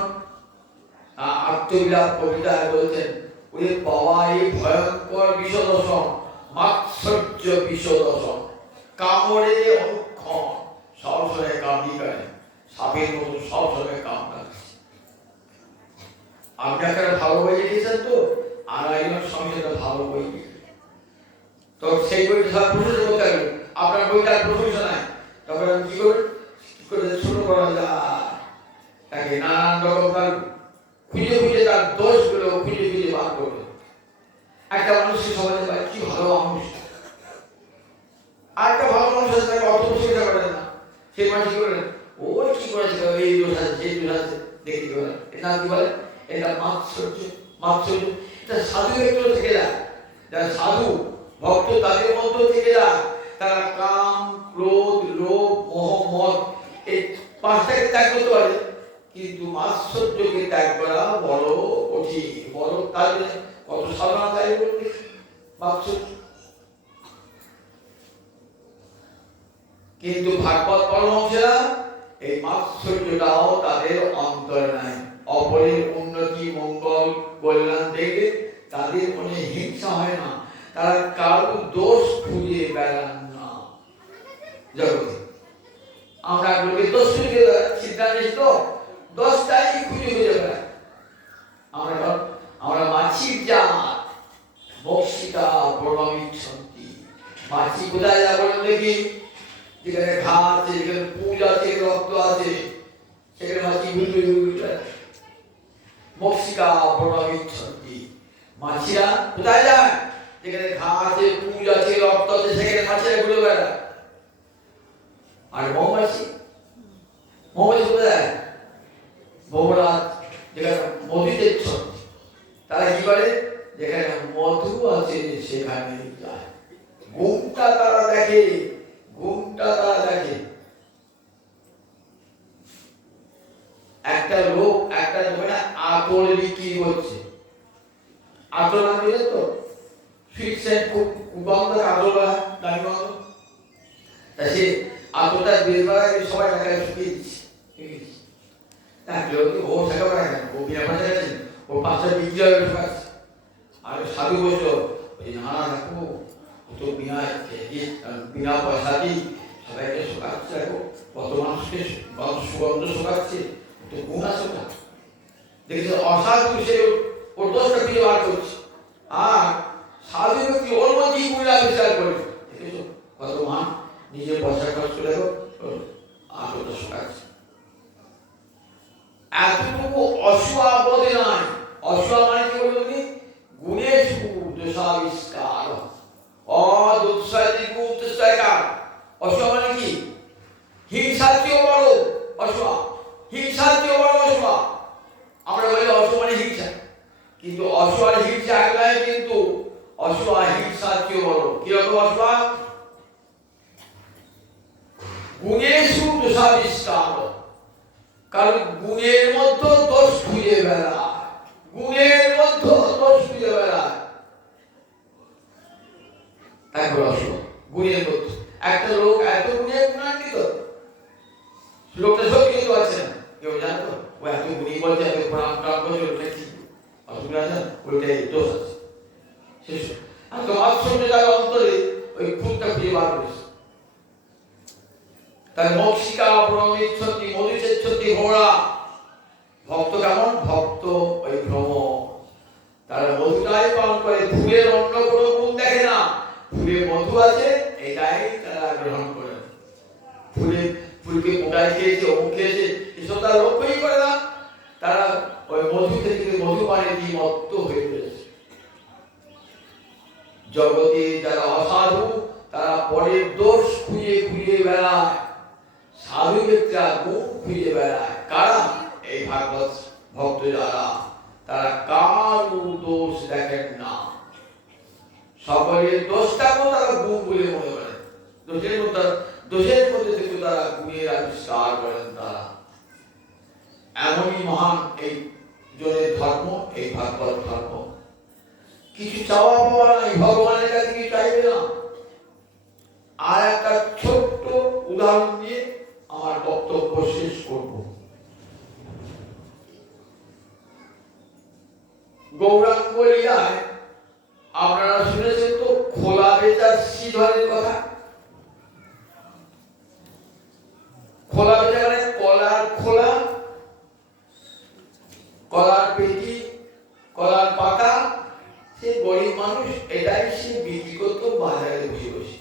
আত্মবিলাপ কবিতায় বলছেন, ওরে বাবা এই ভয়ঙ্কর বিষদশং, মাৎসর্য বিষদশং, কামড়ের অনুক্ষণ। সবসময় কামড়ি করে, সাপের মতো সবসময় কামড়া। আপনি একটা ভালো বই লিখেছেন তো, আর একজন সঙ্গে ভালো বই লিখে, তো সেই বইটা সব প্রশংসা করতে হবে। আপনার বইটার প্রশংসা নাই, তখন আমি কি করে ছোট করা যায়, তাকে না নানান রকম তার খুঁজে খুঁজে তার দোষগুলো খুঁজে খুঁজে বার করবে। একটা মানুষকে সমাজে পায় কি ভালো মানুষ, আর একটা ভালো মানুষ আছে তাকে অত প্রশংসা করেন না, সেই মানুষ কি করেন, ওই কি করেছে, এই দোষ আছে সেই দোষ আছে দেখি কি বলে, এটা কি বলে, এটা মাৎসর্য। মাৎসর্য এটা সাধু একটু থেকে যায়, যারা সাধু ভক্ত তাদের মধ্যে থেকে যায়, তারা কাম ক্রোধ লোভ মোহ মদ এই পাঁচটাকে ত্যাগ করতে পারে, কিন্তু মাৎসর্যকে ত্যাগ করা বড় কঠিন, বড় তার কত সাধনা তাই বলবে মাৎসর্য। কিন্তু ভাগবত পরমহংসেরা এই মাৎসর্যটাও তাদের অন্তরে নাই। অপরের উন্নতি মঙ্গল কল্যাণ দেখে তাদের মনে হিংসা হয় না, তারা কারো দোষ খুঁজে বেড়ান না। জগতে আমরা লোকের দোষ খুঁজে সিদ্ধান্ত তো দোষটাই খুঁজে খুঁজে বেড়াই। আমরা মাছির জাত, বক্সিতা প্রভাবিত মাছি কোথায় যা বলেন দেখি, যেখানে ঘা আছে, যেখানে পুজ আছে, রক্ত আছে, সেখানে মাছি ঘুরবে ঘুরবে। মক্সিকা প্রভাবিত মাছিরা কোথায় যায়, যেখানে ঘা আছে, পুজ আছে, রক্ত আছে, সেখানে মাছিরা ঘুরে বেড়ায়। আর মৌমাছি, মৌমাছি কোথায় যায়, মৌরাজ যেখানে মধুতে তারা কি করে, যেখানে মধু আছে সেখানে যায়। ঘুমটা তারা দেখে, ঘুমটা তারা দেখে। একটা লোক একটা দোকানে আতর বিক্রি করছে, আতর নাম বুঝলেন তো, সুইট সেন্ট খুব গন্ধ, আতর দামি গন্ধ। তা সে আতরটা বেরবার সবাই টাকায় শুকিয়ে দিচ্ছে, ও টাকা পায় না, ও বিনা পয়সা গেছে, ও 5টা বিক্রি হবে ঢুকাচ্ছে। আর সাধু বলছো না রাখো, ও তো বিনা পয়সাতেই সবাইকে শোকাচ্ছে, রাখো কত মানুষকে সুগন্ধ শোকাচ্ছে, তো গুণ আছে না। দেখেছো অসাধু সে ওর দোষটা খুঁজে বার করছে, আর সাধু ব্যক্তি ওর মধ্যেই গুণ আবিষ্কার করেছে। দেখেছো কত মান নিজের পয়সা খরচ করে আটটা শোকাচ্ছে। এতটুকু অসুয়া বোধে নাই। অসুয়া মানে কি বলবো, গুণের দোষাবিষ্কার, অসুয়া মানে কি, হিংসার চেয়েও বড় অসুয়া, হিংসার চেয়েও বড় অসুয়া। আমরা বলি অসুয়া মানে হিংসা, কিন্তু অসুয়ার হিংসা একলাই, কিন্তু অসুয়া হিংসার চেয়েও বড়। কিরকম অসুয়া, গুণের দোষাবিষ্কার, কারণ গুণের মধ্যে দোষ খুঁজে বেড়ায়, গুণের মধ্যে দোষ খুঁজে বেড়ায়। একবার আসো গুণের মধ্যে একটা লোক এত গুণে গুণান্বিত, লোকটা সব কিছু আছে না, কেউ জানো তো ও এত গুণী বলছে, এত প্রাণ প্রাণ বলছে, ওটা কি অসুবিধা আছে, ওইটাই দোষ আছে। শেষ আর তোমার সঙ্গে তার অন্তরে ওই ফুলটা খুঁজে বার করেছে। তাই মক্সিকা প্রমিচ্ছতি মধুচেচ্ছতি ঘোড়া। ভক্ত কেমন, ভক্ত ওই ভ্রম, তারা মধুটাই পান করে, ফুলের অন্য কোনো গুণ দেখে না, ফুলে মধু আছে এটাই তারা গ্রহণ করে। ফুলকে পোকায় খেয়েছে, অমুক খেয়েছে, এসব তারা লক্ষ্যই করে না, তারা ওই মধু থেকে মধু পানে দিয়ে মত্ত হয়ে রয়েছে। জগতে যারা অসাধু তারা পরের দোষ খুঁজে খুঁজে বেড়ায়, সাধু ব্যক্তিরা গুণ খুঁজে বেড়ায়। কারা, এই ভাগবত ভক্ত যারা, তারা কারো দোষ দেখেন না, সকলের দোষটাকেও তারা গুণ বলে মনে করেন, দোষের মধ্যে থেকে তারা গুণের আবিষ্কার করেন। তারা এমনই মহান এই জনের ধর্ম, এই ভাগবত ধর্ম। কিছু চাওয়া পাওয়া নাই, ভগবানের কাছে কিছু চাইবে না। আর একটা ছোট্ট উদাহরণ দিয়ে আমার বক্তব্য শেষ করব। গৌরাঙ্গ লীলায় আপনারা শুনেছেন তো খোলা বেচার শ্রীধরের কথা। খোলা বেচা মানে কলার খোলা, কলার পেটি, কলার পাতা, সে গরিব মানুষ এটাই সে বিক্রি করত বাজারে বসে বসে।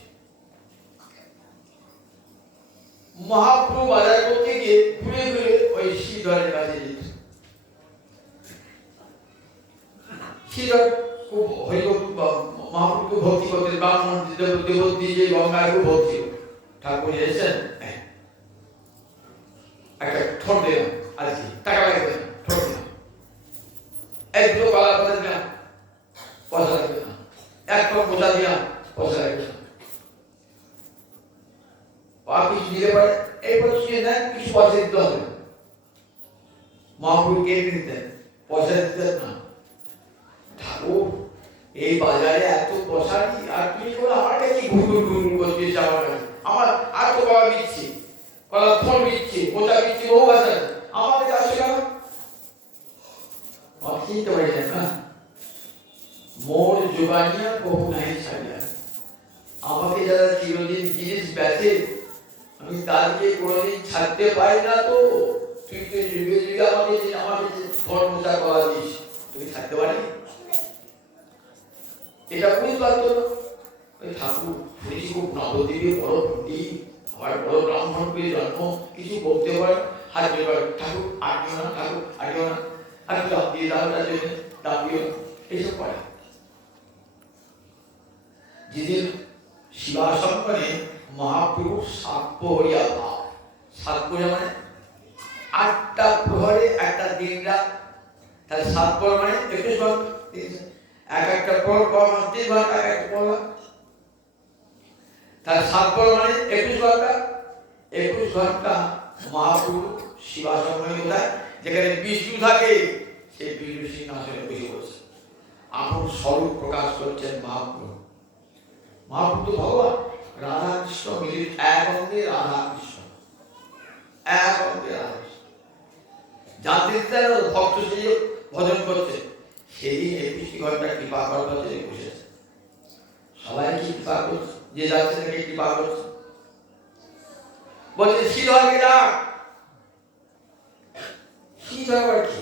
মহাপ্রভু বাজার করতে গিয়ে ঘুরে ঘুরে ওই শ্রীধরের কাছে যেত। শ্রীধর খুব মহাপ্রভু ভক্তি করতেন, ব্রাহ্মণ দেবতী যে গঙ্গায় খুব ভক্তি। ঠাকুর এসেছেন, একটা ঠোঁট দিলাম, আজকে টাকা লাগবে না, ঠোঁট দিলাম, এক দুটো কলার পাতা দিলাম, পয়সা লাগবে না, এক টক মোচা দিলাম, পয়সা লাগবে না। আর কিছু দিতে পারে, এই পয়সা নেন, কিছু পয়সা দিতে হবে। মহাপ্রভু কে দিতেন, পয়সা দিতেন না। ঠাকুর এই বাজারে এত পয়সারি, আর তুমি বলো আমার কাছে ঘুরঘুর ঘুরঘুর করছিস, আমার আর তো কলা দিচ্ছি, কলা ফল দিচ্ছি, মোচা দিচ্ছি, বহু বাজার, আমার কাছে আসে কেন? চিনতে পারছেন না? মোর জোগানিয়া বহু নাই ছাড়িয়া। আমাকে যারা চিরদিন জিনিস বেচে, আমি তাদেরকে কোনোদিন ছাড়তে পারি না। তো তুই তো যুগে যুগে আমাকে ফল মোচা কলা দিস, তুমি ছাড়তে পারি? এটা বুঝতে পারতো না। ওই ঠাকুর শুনেছি খুব নবদ্বীপে বড় পণ্ডিত, আবার বড় ব্রাহ্মণ পেয়ে জন্ম, কিছু বলতে পারে, হাত জোর করে, ঠাকুর আটকে না, ঠাকুর আটকে না, আর দাম দিয়ে দাও, তার জন্য দাম দিও, এইসব করে। যেদিন শিবাসনে মহাপ্রভু সাতপহরিয়া ভাব, সাতপহরিয়া মানে 8টা প্রহরে একটা দিন রাত, তাহলে 7 প্রহর মানে 21 ঘন্টা, এক একটা প্রহর কম 3 ঘন্টা, এক একটা প্রহর, তাহলে 7 প্রহর মানে 21 ঘন্টা। 21 ঘন্টা মহাপ্রভু শিবাসনে কোথায়, যেখানে বিষ্ণু থাকে, সেই বিষ্ণু সিংহাসনে বসে বসে আপন স্বরূপ প্রকাশ করছেন মহাপ্রভু। মহাপ্রভু তো ভগবান, রাধা কৃষ্ণ মিলিত এক অঙ্গে, রাধা কৃষ্ণ এক অঙ্গে, রাধা কৃষ্ণ। যাদের ভক্ত সেজে ভজন করছে, সেদিন 21 ঘন্টা কৃপা করবার জন্য বসেছে। সবাই কি কৃপা করছে, যে যাচ্ছে তাকে কৃপা করছে। বলছে শ্রীধরকে ডাক। শ্রীধর কি?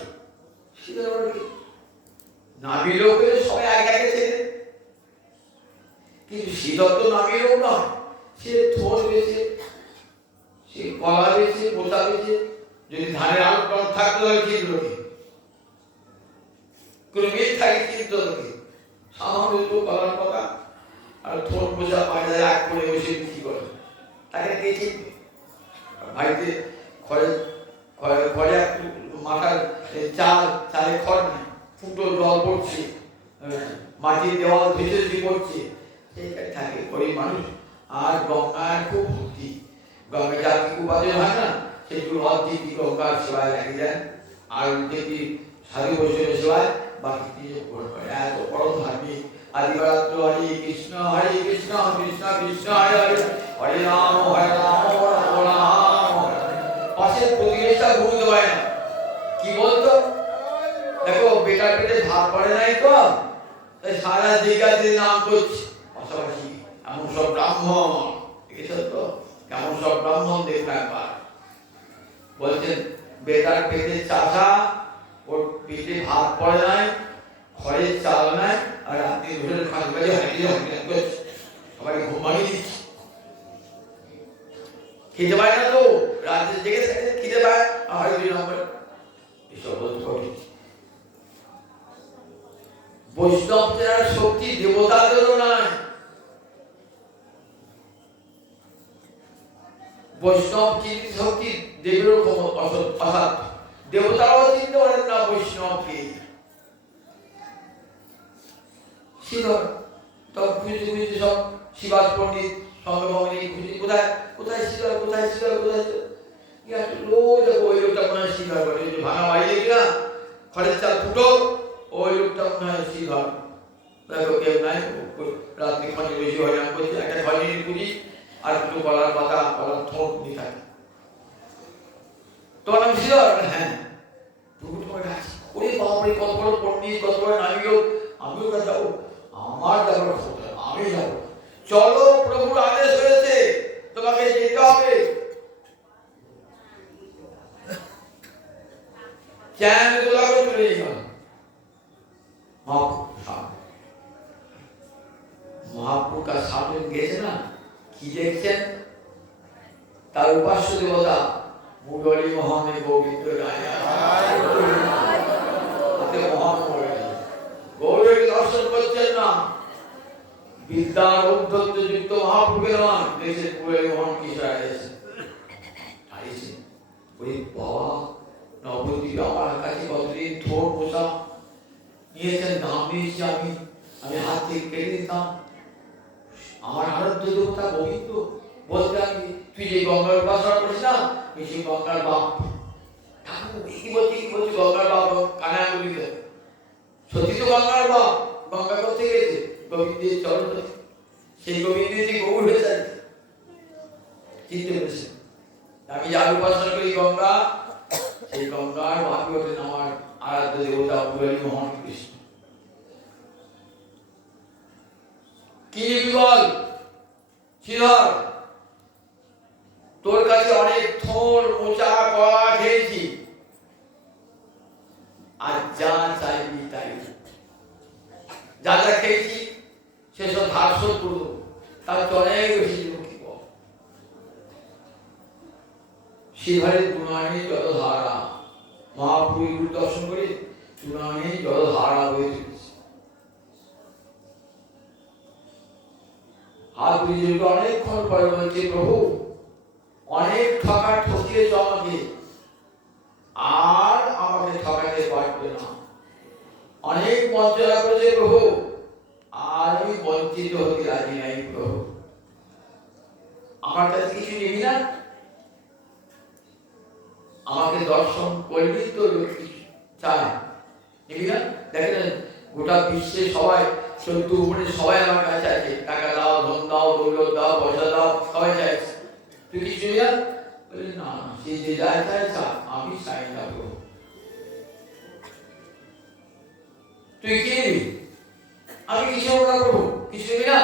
শ্রীধর কি? নামী লোকের সবাই আগে আগে ছিলেন, কিন্তু শ্রীধর তো নামী লোক নয়। সে থোর বেছে, সে কলা বেছে, মোচা বেছে। যদি ধানের আলু কম থাকতো তাহলে চিনল কি? কোনো মেয়ে থাকে চিনত নাকি? সামান্য কলার কথা আর থোর মোচা বাজারে এক করে বসে বিক্রি করে, তাকে কে চিনবে? বাড়িতে খড়ে খড়ে মাথার চালে খড় নেই, ফুটো জল পড়ছে, মাটির দেওয়াল ভেসে পড়ছে, সেইটাই থাকে গরিব মানুষ। আর গঙ্গার খুব ভক্তি, গঙ্গা জাতি খুব বাজে হয় না, সেগুলো অর্ধেক গঙ্গার সেবায় লাগে যায়, আর দেখি সাধু বৈষ্ণবের সেবায় বাকি দিয়ে গ্রহণ করে। এত পরম ধার্মিক। আদিবারাত্র হরে কৃষ্ণ কৃষ্ণ কৃষ্ণ হরে হরে, হরে রাম রাম রাম। পাশের প্রতিবেশীটা ঘুমোতে পারে না, কি বলতো? দেখো বেটার পেটে ভাত পড়ে নাই তো, তাই সারা জায়গাতে নাম করছে পাশাপাশি। এমন সব ব্রাহ্মণ দেখেছেন তো, কেমন সব ব্রাহ্মণ দেখবে একবার। বলছেন বেটার পেটে চাষা, ওর পেটে ভাত পড়ে নাই, ঘরের চাল নাই, আর রাত্রি ভোরের খাঁজ বাজে হাঁটিয়ে করছে, সবাই ঘুমানিয়ে দিচ্ছে। খেতে পায় না তো, রাত্রে জেগে থাকে, খেতে পায়, আর 2 নম্বর এসব বলতে পারি। বৈষ্ণবদের শক্তি দেবতাদেরও নাই। বৈষ্ণব চিন্তি শক্তি দেবেরও অসাধ্য, দেবতারাও চিনতে পারেন না বৈষ্ণবকে। শ্রীধর তখন খুঁজতে খুঁজতে সব শিবাজ পণ্ডিত সঙ্গভবনী খুঁজে, কোথায় কোথায় শ্রীধর, কোথায় শ্রীধর, কোথায় রোজ ওই লোকটা মনে হয় শ্রীধর বলে, যে ভাঙা বাড়ি দেখি না, খড়ের চাল ফুটো, ওই লোকটা মনে হয় শ্রীধর। দেখো কেউ নাই, রাত্রি খঞ্জে বেশি হয়রান করছে, একটা খঞ্জে পুঁজি আর দুটো কলার পাতা, কলার থোক নিয়ে থাকে। তোমার নাম শ্রীধর? হ্যাঁ। ওরে বাপরে, কত বড় পণ্ডিত, কত বড় নামী লোক, আমিও যাবো, আমার যাবার কথা, আমি যাবো। চলো, প্রভুর আদেশ হয়েছে, তোমাকে যেতে হবে। চ্যান তোলা করে চলে গেল। মহাপ্রভু কার সামনে গেছে না, কি দেখছেন? তার উপাস্য দেবতা মুরলী মোহনে গোবিন্দ রাজা, গৌর বিদ্যার ঔদ্ধত্য যুক্ত মহাপুরুষের নাম দেশের পুরে মহান কিশোর আইছে ওই বাবা নবদ্বীপ আমার কাছে কতদিন থোর পোষা নিয়েছেন, দাম দিয়েছি আমি হাত থেকে কেটে দিতাম। আমার আরাধ্য দেবতা গোবিন্দ বলতে আমি তুই যে গঙ্গার উপাসনা করিস না, তুই সেই গঙ্গার বাপ। ঠাকুর কি বলছি গঙ্গার বাপ কানে আঙুলি দিল, সত্যি তো গঙ্গার বাপ। গঙ্গা করতে গেছে গোবিন্দের চরণ, সেই গোবিন্দের যে গৌর হয়ে যায় চিনতে পেরেছে। আমি যার উপাসনা করি গঙ্গা, সেই গঙ্গার বাপি ওঠেন আমার আরাধ্য দেবতা পুরাণী মহান কৃষ্ণ। কি বিবল শ্রীধর, তোর কাছে অনেক থোর মোচা কলা খেয়েছি, আর যা চাইবি তাই, যা যা খেয়েছি সেসব ধার শোধ করবো, তার তো অনেক বেশি কি বল। শ্রীধরের গুণানি যত ধারা, মহাপুরুষ দর্শন করে গুণানি যত ধারা হয়ে চলেছে। হাত বুঝে অনেকক্ষণ পরে বলছে, প্রভু অনেক ঠকিয়েছ আমাকে, আর আমাকে ঠকাতে পারবে না। অনেক বঞ্চনা করেছে প্রভু, আর আমি বঞ্চিত হতে রাজি নাই প্রভু। আমার কাছে কিছু নিবি না, আমাকে দর্শন করবি তো কিছু চায় নিবি না। দেখেন গোটা বিশ্বে সবাই 14 উপরে সবাই আমার কাছে আছে, টাকা দাও, ধন দাও, দৌলত দাও, পয়সা দাও, সবাই চাইছে, তুই কিছু নিবি না? বলি না, সে যে যায় চায় আমি চাই না প্রভু। তুই কি নিবি? আমি কিছু না প্রভু, কিছু নিবি না?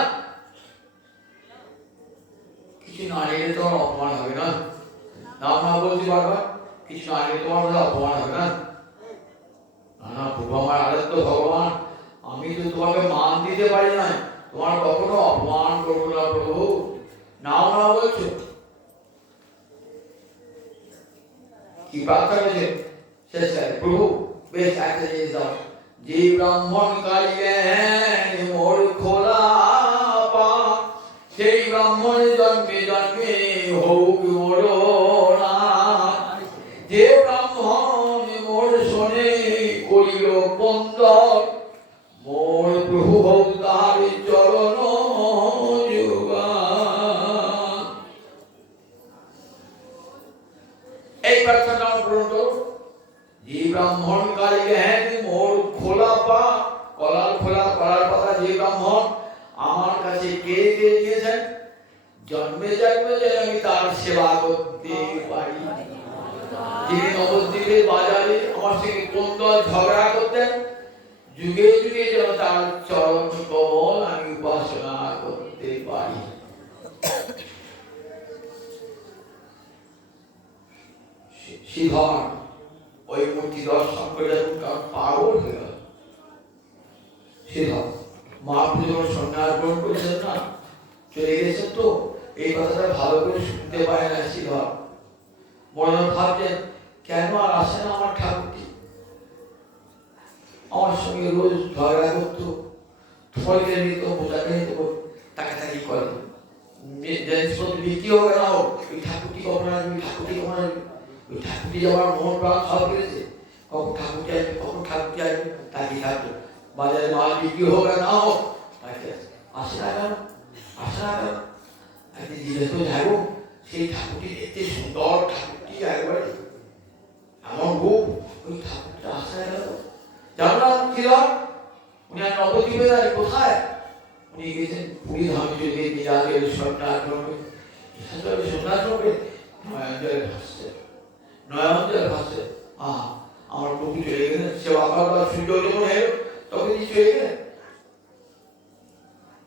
কিছু না নিলে তোমার অপমান হবে না? নাম না বলছি বারবার, কিছু না নিলে তোমার অপমান হবে না? না প্রভু, আমার আরাধ্য ভগবান, আমি তো তোমাকে মান দিতে পারি না, তোমার কখনো অপমান করবো না প্রভু। নাও না বলছো, কি প্রার্থনা করেছে শেষ প্রভু বেশ একটা জিনিস দাও, যে ব্রাহ্মণ কালিয়েন মোর খোলা পা, সেই ব্রাহ্মণ জন্মে জন্মে হোক মোর না। যে ব্রাহ্মণ মোর শোনে করিল বন্দর, মোর প্রভু হোক তার চরণ যুগা। এই প্রার্থনা পূরণ করো। যে ব্রাহ্মণ কালিয়েন মোর খোলা পা, কলার খোলা কলার পাতা, যে ব্রাহ্মণ আমার কাছে কে নিয়েছেন, জন্মে জন্মে যেন আমি তার সেবা করতে পারি। যিনি নবদ্বীপের বাজারে আমার সঙ্গে কোন্দল ঝগড়া করতেন, যুগে যুগে যেন তার চরণ কমল আমি উপাসনা করতে পারি। শ্রীধর ওই মূর্তি দর্শন করে পাগল হয়ে গেল। শ্রীধর মহাপ্রভু যখন সন্ন্যাস গ্রহণ করেছেন না, চলে গেছেন, তো এই কথাটা ভালো করে শুনতে পারে না শ্রীধর। মনে ভাবছেন কেন আর আসে না আমার ঠাকুরটি, আমার সঙ্গে রোজ ঝগড়া করতো, ফলকে নিত, মোজাকে নিত, তাকাতাকি করে, জিনিসপত্র বিক্রি হবে না হোক, ওই ঠাকুরটি কখন আসবে, ঠাকুরটি কখন আসবে, ওই ঠাকুরটি আমার মন প্রাণ সব পেরেছে, কখন ঠাকুরটি আসবে, কখন ঠাকুরটি আসবে, তাকে থাকতো। বাজারে মাল বিক্রি হোক আর না হোক, আসে না কেন, আসে না কেন। একদিন জিজ্ঞেস করে যাবো, সেই ঠাকুরটি দেখতে সুন্দর, ঠাকুরটি একবারে এমন রূপ, ওই ঠাকুরটা আসে না কেন। জানো না শ্রীধর, উনি আর নবদ্বীপে দাঁড়িয়ে কোথায়, উনি গেছেন পুরী ধামে, চলে গিয়ে সন্ন্যাস করবে, সন্ন্যাস করবে, নয়নজলে ভাসছে, নয়নজলে ভাসছে। আমার প্রভু চলে গেলেন, সেবা করবার সুযোগ যখন এলো তখন তিনি চলে গেলেন।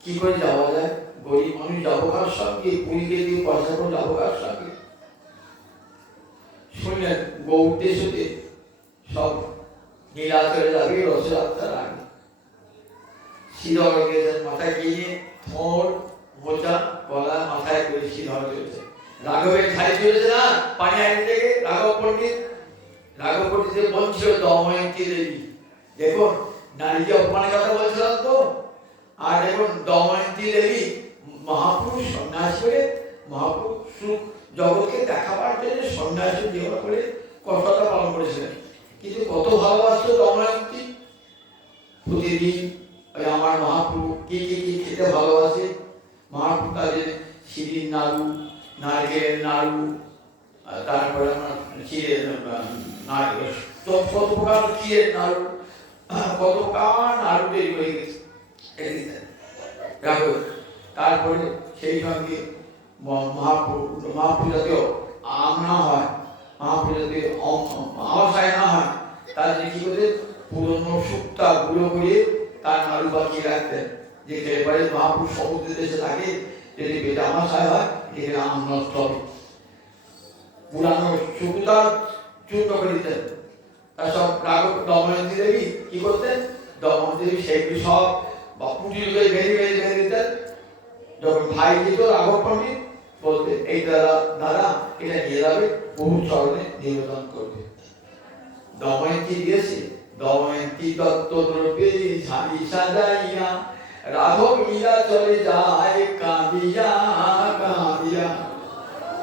কি করে যাওয়া যায়, গরিব মানুষ যাবো কার সঙ্গে, পুরীকে দিয়ে পয়সা করে যাবো কার সঙ্গে। শুনলেন গৌর দেশে সব নীলাচলে যাবে, রথযাত্রার আগে। শ্রীধর গেছেন, মাথায় গিয়ে থোর মোচা গলা মাথায় করে শ্রীধর চলেছে। রাঘবের খাই চলেছে না পানি আইন থেকে, রাঘব পণ্ডিতের বোন ছিল দময়ন্তী দেবী। দেখুন নারীকে অপমানের কথা বলছিলাম তো, আর এখন দময়ন্তী দেবী মহাপুরুষ সন্ন্যাস করে মহাপুরুষ জগৎকে দেখাবার জন্য সন্ন্যাস দেওয়া করে কষ্টতা পালন করেছিলেন। কিন্তু কত ভালোবাসত দময়ন্তী, প্রতিদিন ওই আমার মহাপ্রভু কি কি কি খেতে ভালোবাসে, মহাপ্রভু তাদের শিরির নাড়ু, নারকেলের নাড়ু, তারপরে আমার ক্ষীরের নারকেল, কত প্রকার ক্ষীরের নাড়ু, কত প্রকার নাড়ু তৈরি করে গেছে। তারপরে সেই সঙ্গে মহাপ্রভু জাতীয় আম না হয়, মহাপ্রভু জাতীয় আমাশায় না হয়, তার যে কি করতে পুরনো শুক্তা গুঁড়ো করে তার নাড়ু বাকিয়ে রাখতেন, যে এবারে মহাপুরুষ সমুদ্র দেশে থাকে, যদি পেটে আমাশায় হয় এখানে আম নষ্ট হবে, পুরানো শুক্তা চূর্ণ করে দিতেন। তার সব দময়ন্তী দেবী কি করতেন, দময়ন্তী দেবী সেগুলি সব বা পুটির করে ভেঙে দিতেন। যখন ভাই যেত রাঘব পণ্ডিত বলতে এই দাদা এটা নিয়ে যাবে, বহু চরণে নিবেদন করবে। দময়ন্তী দিয়েছে, দময়ন্তী দত্ত দ্রব্যে ঝাড়ি সাজাইয়া রাঘব লীলা চলে যায় কাঁদিয়া কাঁদিয়া।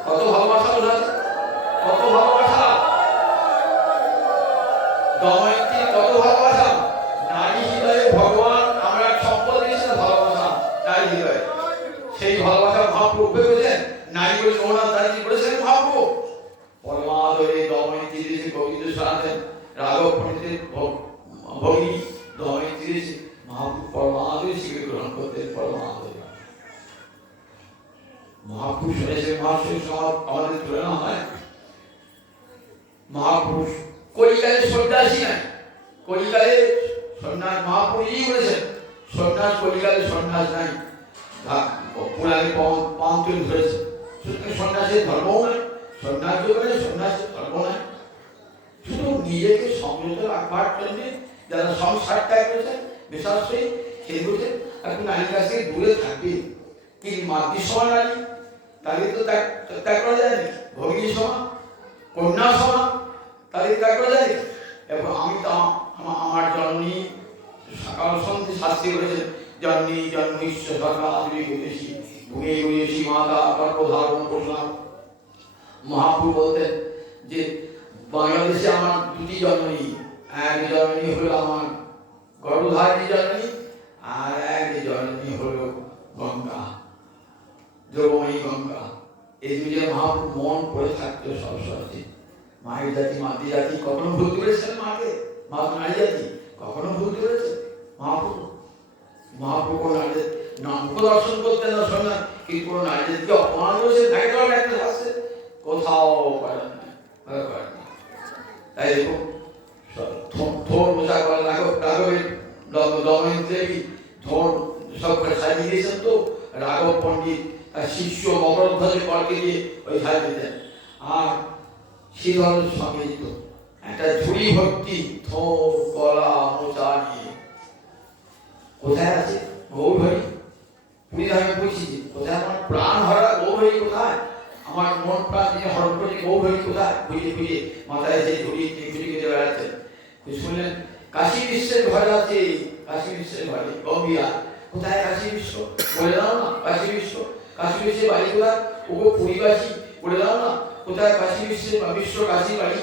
কত ভালোবাসা, কত ভালোবাসা দময়ন্তীর, কত ভালোবাসা। নারী হৃদয়ে ভগবান আমরা সম্পদ দিয়েছেন ভালোবাসা, নারী হৃদয়ে। সেই ভালোবাসা মহাপ্রভু পেয়েছেন, নারী বলে নোনা দাঁড়ি করেছেন মহাপ্রভু। পরমাদরে দময়ন্তী দিয়েছে গোবিন্দ শোনাতেন, রাঘব পণ্ডিতের ভগিনী দময়ন্তী দিয়েছে মহাপ্রভু পরমাদরে শিখে গ্রহণ করতেন। পরমাদরে মহাপুরুষ শুনেছে, মহাপুরুষ আমাদের তুলনা হয়। মহাপুরুষ কলিকালে সন্ন্যাসী নাই, কলিকালে সন্ন্যাস মহাপুরুষই বলেছেন, সন্ন্যাস কলিকালে সন্ন্যাস নাই, পুরাণে পান তৈরি ধরেছে। সুতরাং সন্ন্যাসের ধর্মও নাই, সন্ন্যাস যুগে সন্ন্যাসের ধর্ম নাই। শুধু নিজেকে সংযত রাখবার জন্য যারা সংসার ত্যাগ করেছেন, বিশ্বাসী খেয়ে বলছেন আপনি নারীর কাছ থেকে দূরে থাকবে। কি মাতৃ সমান নারী, তাদের তো ত্যাগ করা যায় না, ভগিনী সমান, কন্যা সমান, তাদের ত্যাগ করা যায়। এবং আমি তো আমার জন্মী সকাল সন্ধ্যে শাস্তি করেছেন, জন্মী জন্মীশ্ব সরকার বেশি ভুগে বেশি মাতা গর্ভধারণ করলাম। মহাপ্রভু বলতেন যে বাংলাদেশে আমার দুটি জন্মী, এক জন্মী হলো আমার গর্ভধারণী জন্মী, আর এক জন্মী হলো গঙ্গা, দ্রৌপদী গঙ্গা। এই দুটো মহাপ্রভু মন করে থাকতো সবসময়। মায়ের জাতি মাতৃ জাতি কখনো ভুল করেছেন, মাকে মা নারী জাতি কখনো ভুল করেছে মহাপ্রভু। মহাপ্রভু কোন নারীদের নামক দর্শন করতেন না শোনা, কিন্তু কোন নারীদেরকে অপমান করেছে একটা আসছে কোথাও করেন না। তাই দেখুন থোর মোজা করা রাঘবের দময়ন্তী দেবী থোর সব সাজিয়ে দিয়েছেন। তো রাঘব পণ্ডিত তার শিষ্য মকরধ্বজে কলকে দিয়ে ওই সাজিয়ে দিতেন। আর শ্রীধরের সঙ্গে যেত একটা ঝুড়ি ভর্তি থোর কলা মোচা নিয়ে। কোথায় আছে গৌরহরি? পুরীতে আমি বলছি যে কোথায় আমার প্রাণ হারা গৌরহরি, কোথায় আমার মন প্রাণ নিয়ে হরণ করে গৌরহরি কোথায়? খুঁজে খুঁজে মাথায় সেই ঝুড়ি খুঁজে খুঁজে বেড়াচ্ছেন। শুনলেন কাশী বিশ্বের ঘরে আছে, কাশী বিশ্বের ঘরে গম্ভীরা। কোথায় কাশী বিশ্ব? বলে দাও না কাশী বিশ্ব। কাশী বিশ্বের বাড়ি কোথায়? ওগো পুরীবাসী বলে দাও না কোথায় কাশী বিশ্বের বিশ্ব কাশী বাড়ি?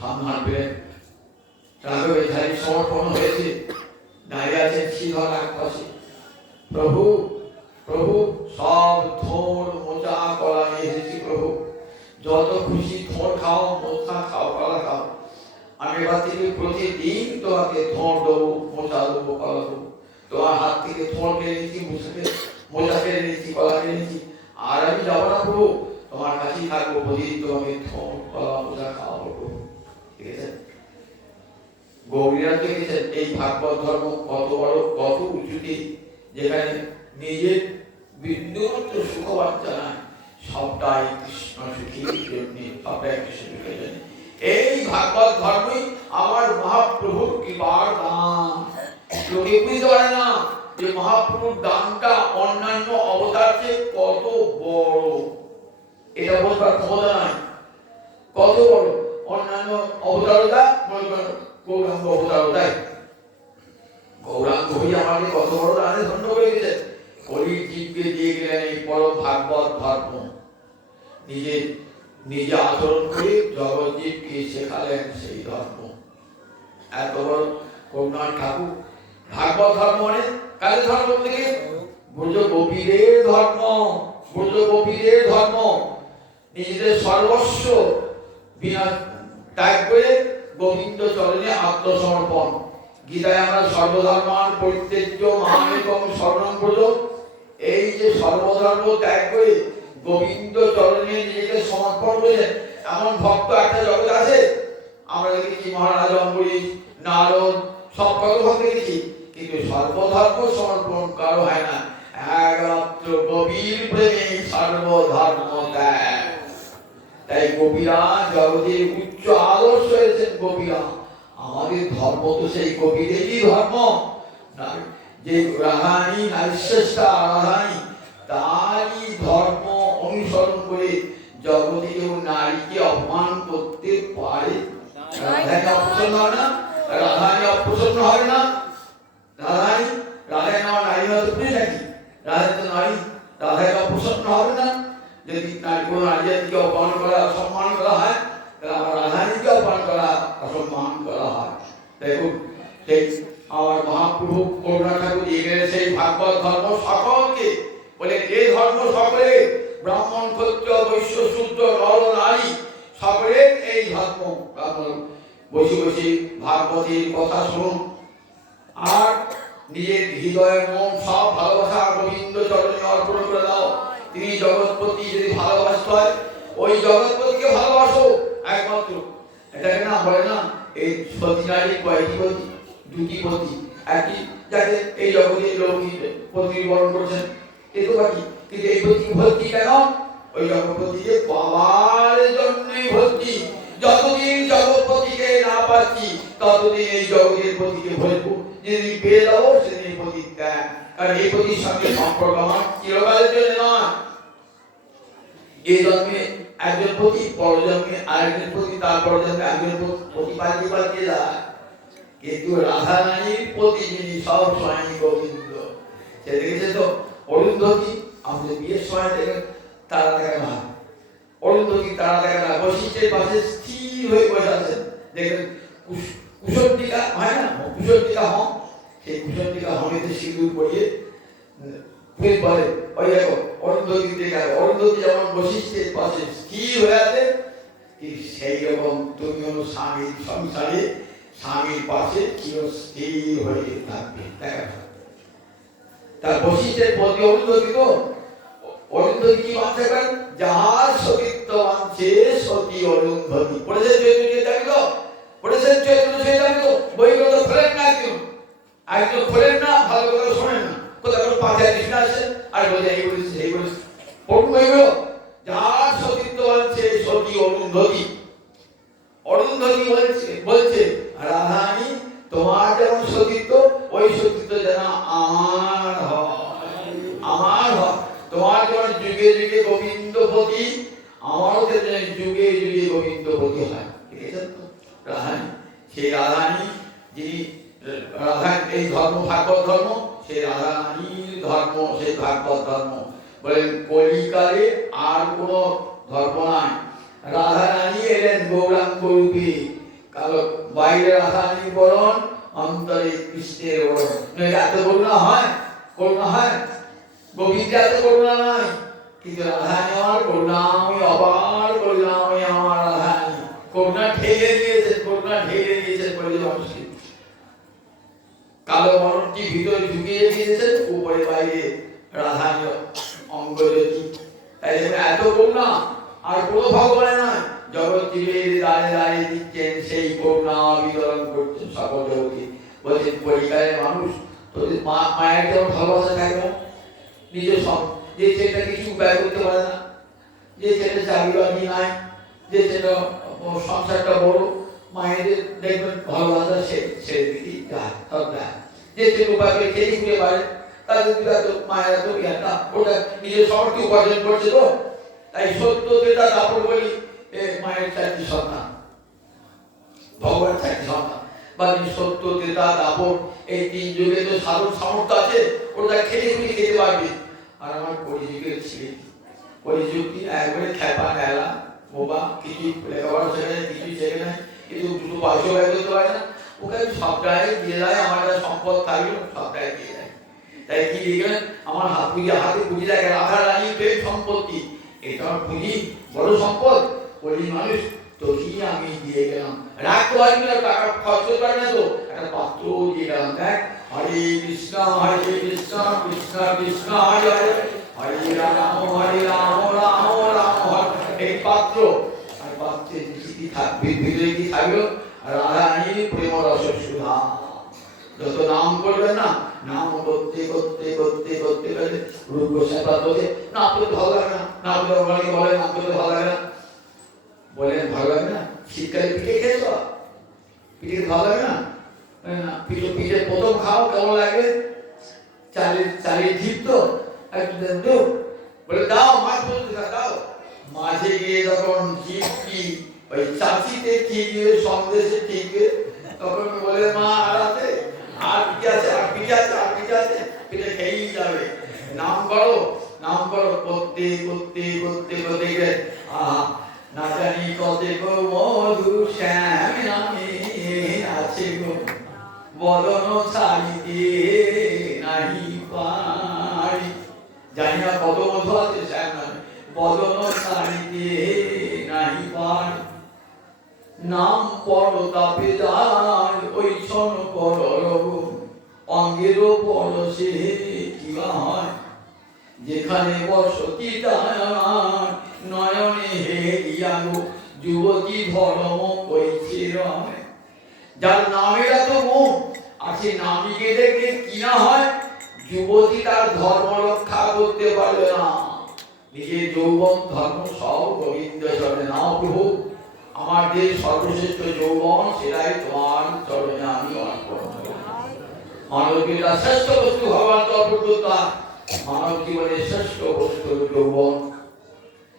সন্ধান পেলেন, রাঘবের ধারে সমর্পণ হয়েছে, দাঁড়িয়ে আছেন শ্রীধর এক পাশে। প্রভু প্রভু সব থোর মোচা কলা নিয়ে এসেছি প্রভু, যত খুশি থোর খাও, মোচা খাও, কলা খাও। আমি এবার থেকে প্রতিদিন তোমাকে থোর দেবো, মোচা দেবো, কলা দেবো। তোমার হাত থেকে থোর কেড়ে নিয়েছি, মোচা কেড়ে নিয়েছি, কলা কেড়ে নিয়েছি। আর আমি যাবো না প্রভু, তোমার কাছেই থাকবো, প্রতিদিন তোমাকে থোর কলা মোচা খাওয়াবো প্রভু। ঠিক আছে? গৌরীরা দেখেছেন এই ভাগবত ধর্ম কত বড়, কত উঁচুতে, যেখানে নিজের বিন্দুমাত্র সুখবাদ জানায় সবটাই কৃষ্ণ সুখীর জন্য, সবটাই কৃষ্ণ সুখের জন্য। এই ভাগবত ধর্মই আমার মহাপ্রভুর কৃপার দান। লোকে বুঝতে পারে না যে মহাপ্রভুর দানটা অন্যান্য অবতার চেয়ে কত বড়, এটা বলবার ক্ষমতা নাই। কত বড় অন্যান্য অবতারতা, মনে করেন গৌরাঙ্গ অবতারতায়, গৌরাঙ্গ হই আমাকে কত নিজে আচরণ করে জগৎজীবকে শেখালেন সেই ধর্ম। এত বড় করুণার ঠাকুর। ভাগবত ধর্ম মানে কাদের ধর্ম থেকে? ব্রজ গোপীদের ধর্ম। ব্রজ গোপীদের ধর্ম। নিজেদের সর্বস্ব বিনা ত্যাগ করে গোবিন্দ চরণে আত্মসমর্পণ। গীতায় আমরা সর্বধর্মান পরিত্যাজ্য মামেকং শরণং ব্রজ, এই যে সর্বধর্ম ত্যাগ করে গোবিন্দ চরণে নিজেকে সমর্পণ করেছেন এমন ভক্ত একটা জগৎ আছে। আমরা দেখেছি মহারাজ অম্বরীশ, নারদ, সব কত ভক্ত দেখেছি, কিন্তু সর্বধর্ম সমর্পণ কারো হয় না। একমাত্র গভীর প্রেমে সর্বধর্ম ত্যাগ। তাই গোপীরা জগতের উচ্চ আদর্শ হয়েছেন গোপীরা। আমাদের ধর্ম তো সেই গোপীদেরই ধর্ম। যে রাধারানী নারীশ্রেষ্ঠা রাধারানী, তারই ধর্ম অনুসরণ করে জগতে কেউ নারীকে অপমান করতে পারে? রাধারানী অপ্রসন্ন হবে না? রাধারানী অপ্রসন্ন হবে না? রাধারানী রাধারানী আমার নারী হতে পারে নাকি? রাধা তো নারী, রাধাকে অপ্রসন্ন হবে না? যদি কোনো নারী জাতিকে অপমান করা অসম্মান করা হয়, তাহলে আমার রাধারানীকে অপমান করা অসম্মান করা হয়। দেখুন সেই আমার মহাপ্রভু করুণা ঠাকুর দিয়ে গেলেন সেই ভাগবত ধর্ম সকলকে, বলে এই ধর্ম সকলে, ব্রাহ্মণ ক্ষত্রিয় বৈশ্য শূদ্র নর নারী সকলের এই ধর্ম। বসে বসে ভাগবতের কথা শুনুন আর নিজের হৃদয় মন সব ভালোবাসা গোবিন্দ চরণে অর্পণ করে দাও। তিনি জগৎপতি, যদি ভালোবাসতে হয় ওই জগৎপতিকে ভালোবাসো একমাত্র। এটাকে না বলে না এই সতী নারী কয়টি পতি? দুটি পতি। একটি যাকে এই জগতের লোক প্রতিবরণ করেছেন, এ তো বাকি। কিন্তু এই পতি ভক্তি কেন? ওই জগৎপতিকে পাওয়ার জন্যই ভক্তি। যতদিন জগৎপতিকে না পাচ্ছি ততদিন এই জগতের পতিকে ভজবো। যেদিন পেয়ে যাবো সেদিন পতি ত্যাগ। কারণ এই পতির সঙ্গে সম্পর্ক আমার চিরকালের জন্য নয়। এই জন্মে একজন পতি, পর জন্মে আরেকজন পতি, তারপর জন্মে একজন পতি পাল্টে পাল্টে যায়। কিন্তু রাধারানীর পতি যিনি সব সময় গোবিন্দ। সে দেখেছে তো অরুন্ধতী, আমাদের বিয়ের সময় দেখেন তারা দেখা না, অরুন্ধতী তারা দেখা না, বশিষ্ঠের পাশে স্থির হয়ে বসে আছেন। দেখবেন কুশলটিকা হয় না, কুশলটিকা হম, সেই কুশলটিকা হমেতে সিঁদুর পরিয়ে ফুল পরে। ওই দেখো অরুন্ধতী দেখা, অরুন্ধতী যেমন বশিষ্ঠের পাশে স্থির হয়ে আছে, ঠিক সেই রকম তুমিও স্বামীর সংসারে স্বামীর পাশে চিরস্থির হয়ে থাকবে। দেখা তার বশিষ্ঠের প্রতি অরুন্ধতী তো, অরুন্ধতী কি বাঁচতে পারেন? যাহার সতীত্ব বাঁচে সতী অরুন্ধতী। পড়েছেন চৈতন্য চরিতামৃত? পড়েছেন চৈতন্য চরিতামৃত? বইগুলো তো খোলেন না, একজন খোলেন না, ভালো করে শোনেন না। কোথাও কোনো পাঁচায় কৃষ্ণ আসে আর বলে এই বলেছে এই বলেছে। পড়ুন বইগুলো। যাহার সতীত্ব বাঁচে সতী অরুন্ধতী। অরুন্ধতী বলছে রাধারানী তোমার যেমন সতীত্ব, ওই সতীত্ব যেন আমার হয়, আমার হয়। তোমার যেমন যুগে যুগে গোবিন্দপতি, আমারও যেন যুগে যুগে গোবিন্দপতি হয়। ঠিক আছে তো? রাধারানী, সেই রাধারানী যিনি রাধা, এই ধর্ম ভাগবত ধর্ম, সেই রাধারানীর ধর্ম, সেই ভাগবত ধর্ম। বলেন কলিকালে আর কোন ধর্ম নাই। রাধারানী এলেন গৌরাঙ্গ রূপে। কারণ বাইরে রাধারানী বরণ, অন্তরে কৃষ্ণের বরণ। এত করুণা হয়? করুণা হয়? গোবিন্দ এত করুণা নাই, কিন্তু রাধারানী আমার করুণাময়ী, অপার করুণাময়ী আমার রাধারানী। করুণা ঢেলে দিয়েছেন, করুণা ঢেলে দিয়েছেন বলে মানুষকে। কালো মরণটি ভিতরে ঢুকিয়ে দিয়েছেন, উপরে বাইরে রাধারানী অঙ্গজ্যোতি। তাই এত করুণা আর কোনো ভগবান নয়। জগৎ জীবের দাঁড়ে দাঁড়িয়ে দিচ্ছেন সেই করুণা বিতরণ করছেন সকল জগতে। বলছেন পরিবারের মানুষ তোদের মায়ের যেমন ভালোবাসা থাকবে, নিজের সব, যে ছেলেটা কিছু উপায় করতে পারে না, যে ছেলে চাকরি বাকরি নাই, যে ছেলে সংসারটা বড়, মায়েদের দেখবেন ভালোবাসা ছেড়ে দিতেই যায়, সব যায়। যে ছেলে উপায় করে খেয়ে ঘুরে পারে, তাদের তো মায়েরা তো না, ওটা নিজের শহরকে উপার্জন করছে তো। তাই সত্য যেটা দাপড় বলি, মায়ের চারটি সন্তান, ভগবান চারটি সন্তান, বা সত্য যেটা দাপড়, এই তিন যুগে তো সাধন সামর্থ্য আছে, ওটা খেলে খুলে খেতে পারবে। আর আমার পরিযুগের ছেলে, পরিযুক্তি একবারে খেপা নেলা বোবা, কিছু লেখাপড়া শেখে নাই, কিছু শেখে নাই, কিন্তু দুটো পয়সা ব্যয় করতে পারে না, ওকে সবটাই দিয়ে দেয়। আমার একটা সম্পদ থাকলো সবটাই দিয়ে দেয়। তাই কি দেখলেন, আমার হাতে পুঁজি লাগে, রাধা রানী প্রেম সম্পত্তি, এটা আমার পুঁজি, বড় সম্পদ, বলি মানুষ তো কি আমি দিয়ে গেলাম, রাখতে পারবি না, টাকা খরচ করতে পারবে না, তো একটা পাত্র দিয়ে গেলাম। দেখ, হরে কৃষ্ণ কৃষ্ণ কৃষ্ণ হরে হরে, হরে রাম রাম রাম হরে। এই পাত্র, আর পাত্রে কি থাকবে, ভিতরে কি থাকলো, রাধা রানীর প্রেম রস সুধা। যত নাম করবেন না, নাম করতে করতে করতে করতে করতে রূপ গোস্বামী বলছে, না করতে ভালো লাগে না, না করতে অনেকে বলে না করতে ভালো লাগে না, বলেন ভালো লাগে না। শীতকালে পিঠে খেয়েছ, পিঠে ভালো লাগে না, পিঠে পিঠে প্রথম খাও কেমন লাগে, চালের ঝিপ তো বলে দাও, মাছ বলতে দাও, মাঝে গিয়ে যখন ঝিপটি ওই চাচিতে ঠিক সন্দেশে ঠিক, তখন বলে মা আর আছে, আর পিঠে আছে, আর পিঠে আছে, আর পিঠে আছে, পিঠে খেয়েই যাবে। নাম করো করতে করতে করতে করতে গেলে না জানি কত গো মধু শ্যাম নামে আছে গো, বদন ছাড়িতে নাহি পারি। জানি না কত মধু আছে শ্যাম নামে, বদন ছাড়িতে নাহি পারি। নাম পড় তাপে যায় ওই ছন কর অঙ্গের পরশে কিবা হয়, যেখানে বসতি তার নয়নে হেরিয়া গো যুবতী ধর্ম কইছে রয়। যার নামের এত গুণ, আর সে নামীকে দেখলে কি না হয়, যুবতী তার ধর্ম রক্ষা করতে পারবে না। নিজের যৌবন ধর্ম সব গোবিন্দ চরণে নাও প্রভু, আমার যে সর্বশ্রেষ্ঠ যৌবন সেটাই তোমার চরণে আমি অর্পণ করি। মানবের শ্রেষ্ঠ বস্তু ভগবান তো অপ্রতুতা, মানব জীবনের শ্রেষ্ঠ বস্তু যৌবন,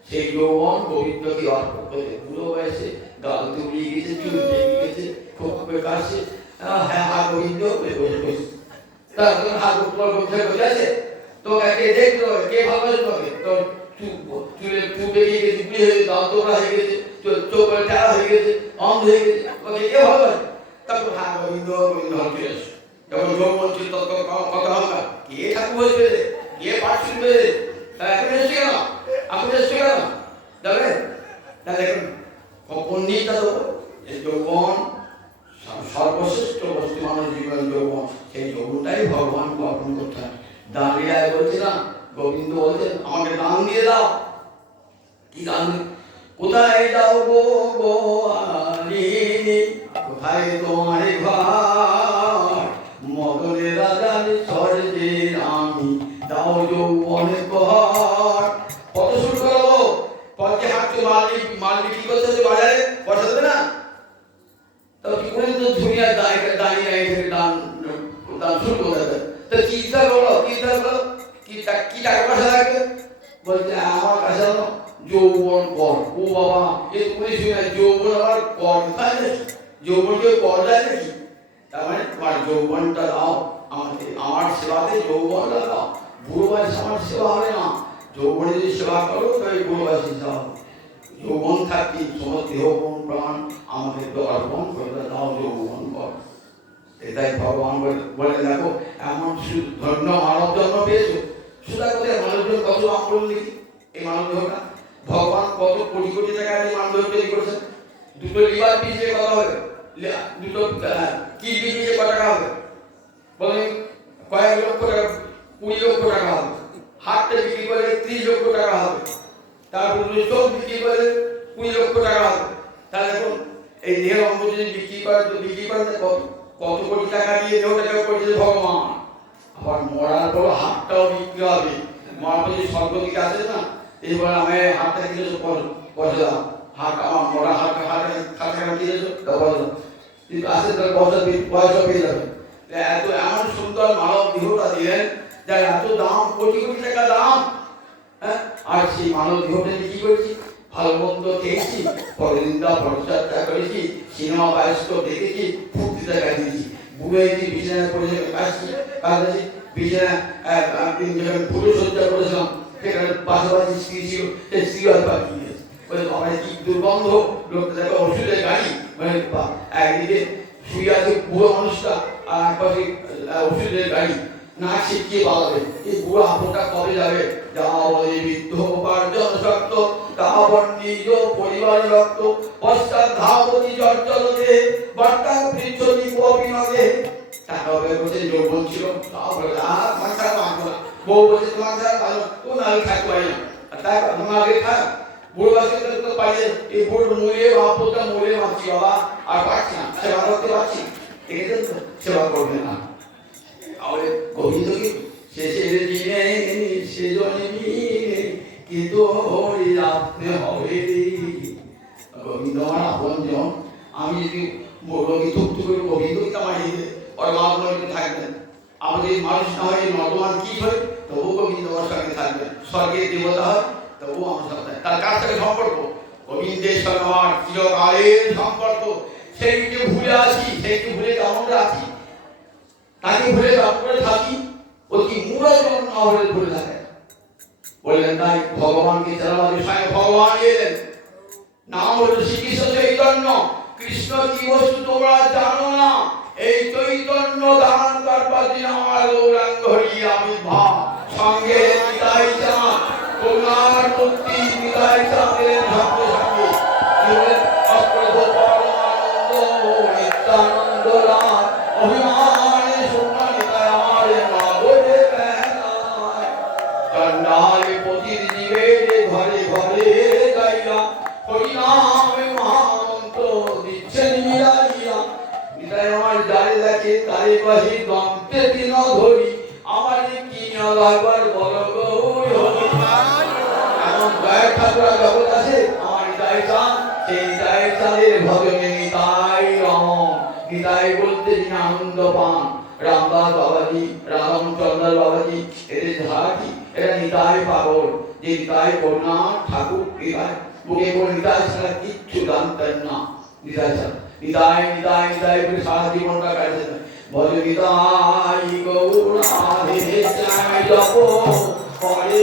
সেই যৌবন গোবিন্দকে অর্পণ করে। বুড়ো বয়সে গাল দুলিয়ে গেছে, চুল ভেঙে গেছে, খুব কাছে, হ্যাঁ গোবিন্দ বসে বসে, তারপর হাত উপর বসে বসে আছে, তোকে দেখতে হবে, কে ভালোবাসে তোকে, তোর চুলে চুল বেরিয়ে গেছে, বুড়ি হয়ে গেছে, দাঁত হয়ে গেছে, চোখ টেরা হয়ে গেছে, অন্ধ হয়ে গেছে, ওকে কে ভালোবাসে? তারপর হ্যাঁ গোবিন্দ গোবিন্দ চলে আসে। যখন যৌবন ছিল তখন কথা হবে, কে ঠাকুর বসবে, কে পাঠ শুনবে, এখন এসে কেন, এখন এসে কেন যাবে, তাহলে এখন কখন নিয়ে যাবো। এই যৌবন সর্বশ্রেষ্ঠ বস্তু, মানুষ জীবন যৌবন, সেই যৌবনটাই ভগবান অর্পণ করতে হয়। দাঁড়িয়ে বলছিলাম, গোবিন্দ বলছেন আমাকে দান দিয়ে দাও। কি দান? কোথায় যাও গো গোয়ালিনী, কোথায় তোমার ঘর, মদনের রাজার স্বর্গে আমি দাও যৌবন কর। কত শুরু করবো, পথে হাঁটতে মাল বিক্রি করতে হচ্ছে বাজারে, পয়সা দেবে না, তো কি করে তো দুনিয়া দাঁড়িয়ে দাঁড়িয়ে দান শুরু করতে হবে। তো চিন্তা করো কি টাকা পয়সা লাগবে, বলছে আমার কাছে যৌবন কর। ও বাবা, এ তুমি শুনে যৌবন আবার কর, যৌবনকে কর দেয় নাকি? তার মানে তোমার যৌবনটা দাও আমাকে, আমার সেবাতে যৌবনটা দাও। বুড়ো বয়সে আমার সেবা হবে না, যৌবনে যদি সেবা করো তাই বুড়ো বয়সে যাও। যৌবন থাকি সমস্ত দেহ প্রাণ আমাকে অর্পণ করে দাও, যৌবন কর। এটাই ভগবান বলে দেখো, এমন ধন্য মানব জন্ম পেয়েছো, সুদা কোথায় মানব জন্ম কত আমল লিখি। এই মানব দেহটা ভগবান কত কোটি কোটি টাকা দিয়ে মানব দেহ তৈরি করেছেন। দুটো লিভার পিছিয়ে কথা হবে, দুটো কিডনি পিছিয়ে কত টাকা হবে বলেন? কয়েক লক্ষ টাকা, 20 লক্ষ টাকা হবে। হাতটা বিক্রি করে 30 লক্ষ টাকা হবে। তারপর চোখ বিক্রি করে 20 লক্ষ টাকা হবে। তাহলে দেখুন এই দেহের অঙ্গ যদি বিক্রি করে, তো বিক্রি করে কত কোটি টাকা দিয়ে দেহটাকে করেছে ভগবান। আবার মরার পর হাতটাও বিক্রি হবে। মরার পর স্বর্গ দিকে আসে না, এবার আমি হাতটা কিনেছো পয়সা দাও, হাত আমার মরা হাতে খাতা দিয়েছো কিন্তু আসে তাহলে পয়সা পেয়ে যাবে। এত এমন সুন্দর মানব দেহটা দিলেন, যার এত দাম, কোটি কোটি টাকা দাম। হ্যাঁ, আর সেই মানব দেহটা কি করেছি, ভালো মন্দ খেয়েছি, পরনিন্দা পরচর্চা করেছি, সিনেমা বায়োস্কোপ দেখেছি, ফুর্তিতে কাটিয়েছি, বুড়ো হয়েছি, বিছানায় পড়ে কাঁদেছি, বিছানায় যখন ফুটো সজ্জা করেছিলাম, সেখানে পাশাপাশি স্ত্রী ছিল, সেই স্ত্রী আর পাঠিয়ে গেছে। ওই আমার কি দুর্গন্ধ, লোকটা দেখো ওষুধের গাড়ি, মানে একদিকে শুয়ে আছে বুড়ো মানুষটা আর একপাশে ওষুধের গাড়ি, না শিখিয়ে পালাবে। এই বুড়ো আপনটা কবে যাবে? যা বলে বৃদ্ধ উপার্জন শক্ত, তাহাবর নিজ পরিবার রক্ত, পশ্চাৎ ধাবতি জর্জলতে, বর্তাক পৃচ্ছতি কুবিনদে। টাকা বের করছে, যৌবন ছিল, তারপরে তোমার ছাড়া মানবো না, বউ বলছে তোমার ছাড়া ভালো, কোন আগে খাইতে পারি না, তাই তোমার আগে খা। বুড়ো বাচ্চাদের তো পাইলে এই বুড়ো মূল্যে আপনটা মূল্যে মারছি বাবা, আর পারছি না, সেবা করতে পারছি, দেখেছেন তো, সেবা করবে না। তাহলে গোবিন্দকে শেষের দিনে সেজনী কিন্তু রাখতে হবে। গোবিন্দ আমার আপনজন, আমি যদি রোগী থুকতে করে গোবিন্দকে তামাই ওর মা নদীতে থাকবেন। আমাদের মানুষ না হয় নর্দমান কি হয়, তবু গোবিন্দ আমার সঙ্গে থাকবেন। স্বর্গের দেবতা হয়, তবু আমার সাথে। তার কাছ থেকে সম্পর্ক গোবিন্দের সঙ্গে আমার চিরকালের সম্পর্ক। সেইকে ভুলে আছি, সেইকে ভুলে আমরা আছি, তাকে ভুলে করে থাকি, অতি মূঢ়জন না হলে ভুলে থাকে। বললেন তাই ভগবানকে চালাতে স্বয়ং ভগবান এলেন। নাম হলো শ্রীকৃষ্ণ চৈতন্য। কৃষ্ণ কি বস্তু তোমরা জানো না, এই চৈতন্য দান করবার দিন আমার গৌরাঙ্গ হরি আবির্ভাব। সঙ্গে নিতাই চাঁদ, করুণার মূর্তি নিতাই চাঁদের সঙ্গে সঙ্গে অস্ত্র পরমানন্দ নিত্যানন্দ রাম অভিমানে শূন্য নিতায় নগরে বেড়ায়। চণ্ডালে পতির জীবের ঘরে ঘরে গাইয়া হরিনামে মহামন্ত্র দিচ্ছেন মিলাইয়া। নিতাই আমার যারে দেখে তারে কহে দন্তে দিন ধরি, আমার কি লাগবার বল গৌর হরি। এমন দয়ার ঠাকুরা জগৎ আছে, আমার নিতাই চাঁদ, সেই নিতাই চাঁদের ভজনে নিতাই রমন। নিতাই বলতে যিনি আনন্দ পান, রামদাস বাবাজি, রামচন্দ্র বাবাজি, এদের ধারাটি, এরা নিতাই পাগল। যে নিতাই করুণা ঠাকুর, নিতাই বুকে করে নিতাই ছাড়া কিচ্ছু জানতেন না। নিতাই ছাড়া নিতাই নিতাই নিতাই করে সারা জীবনটা কাটছেন। ভজ নিতাই গৌর রাধে শ্যাম জপ করে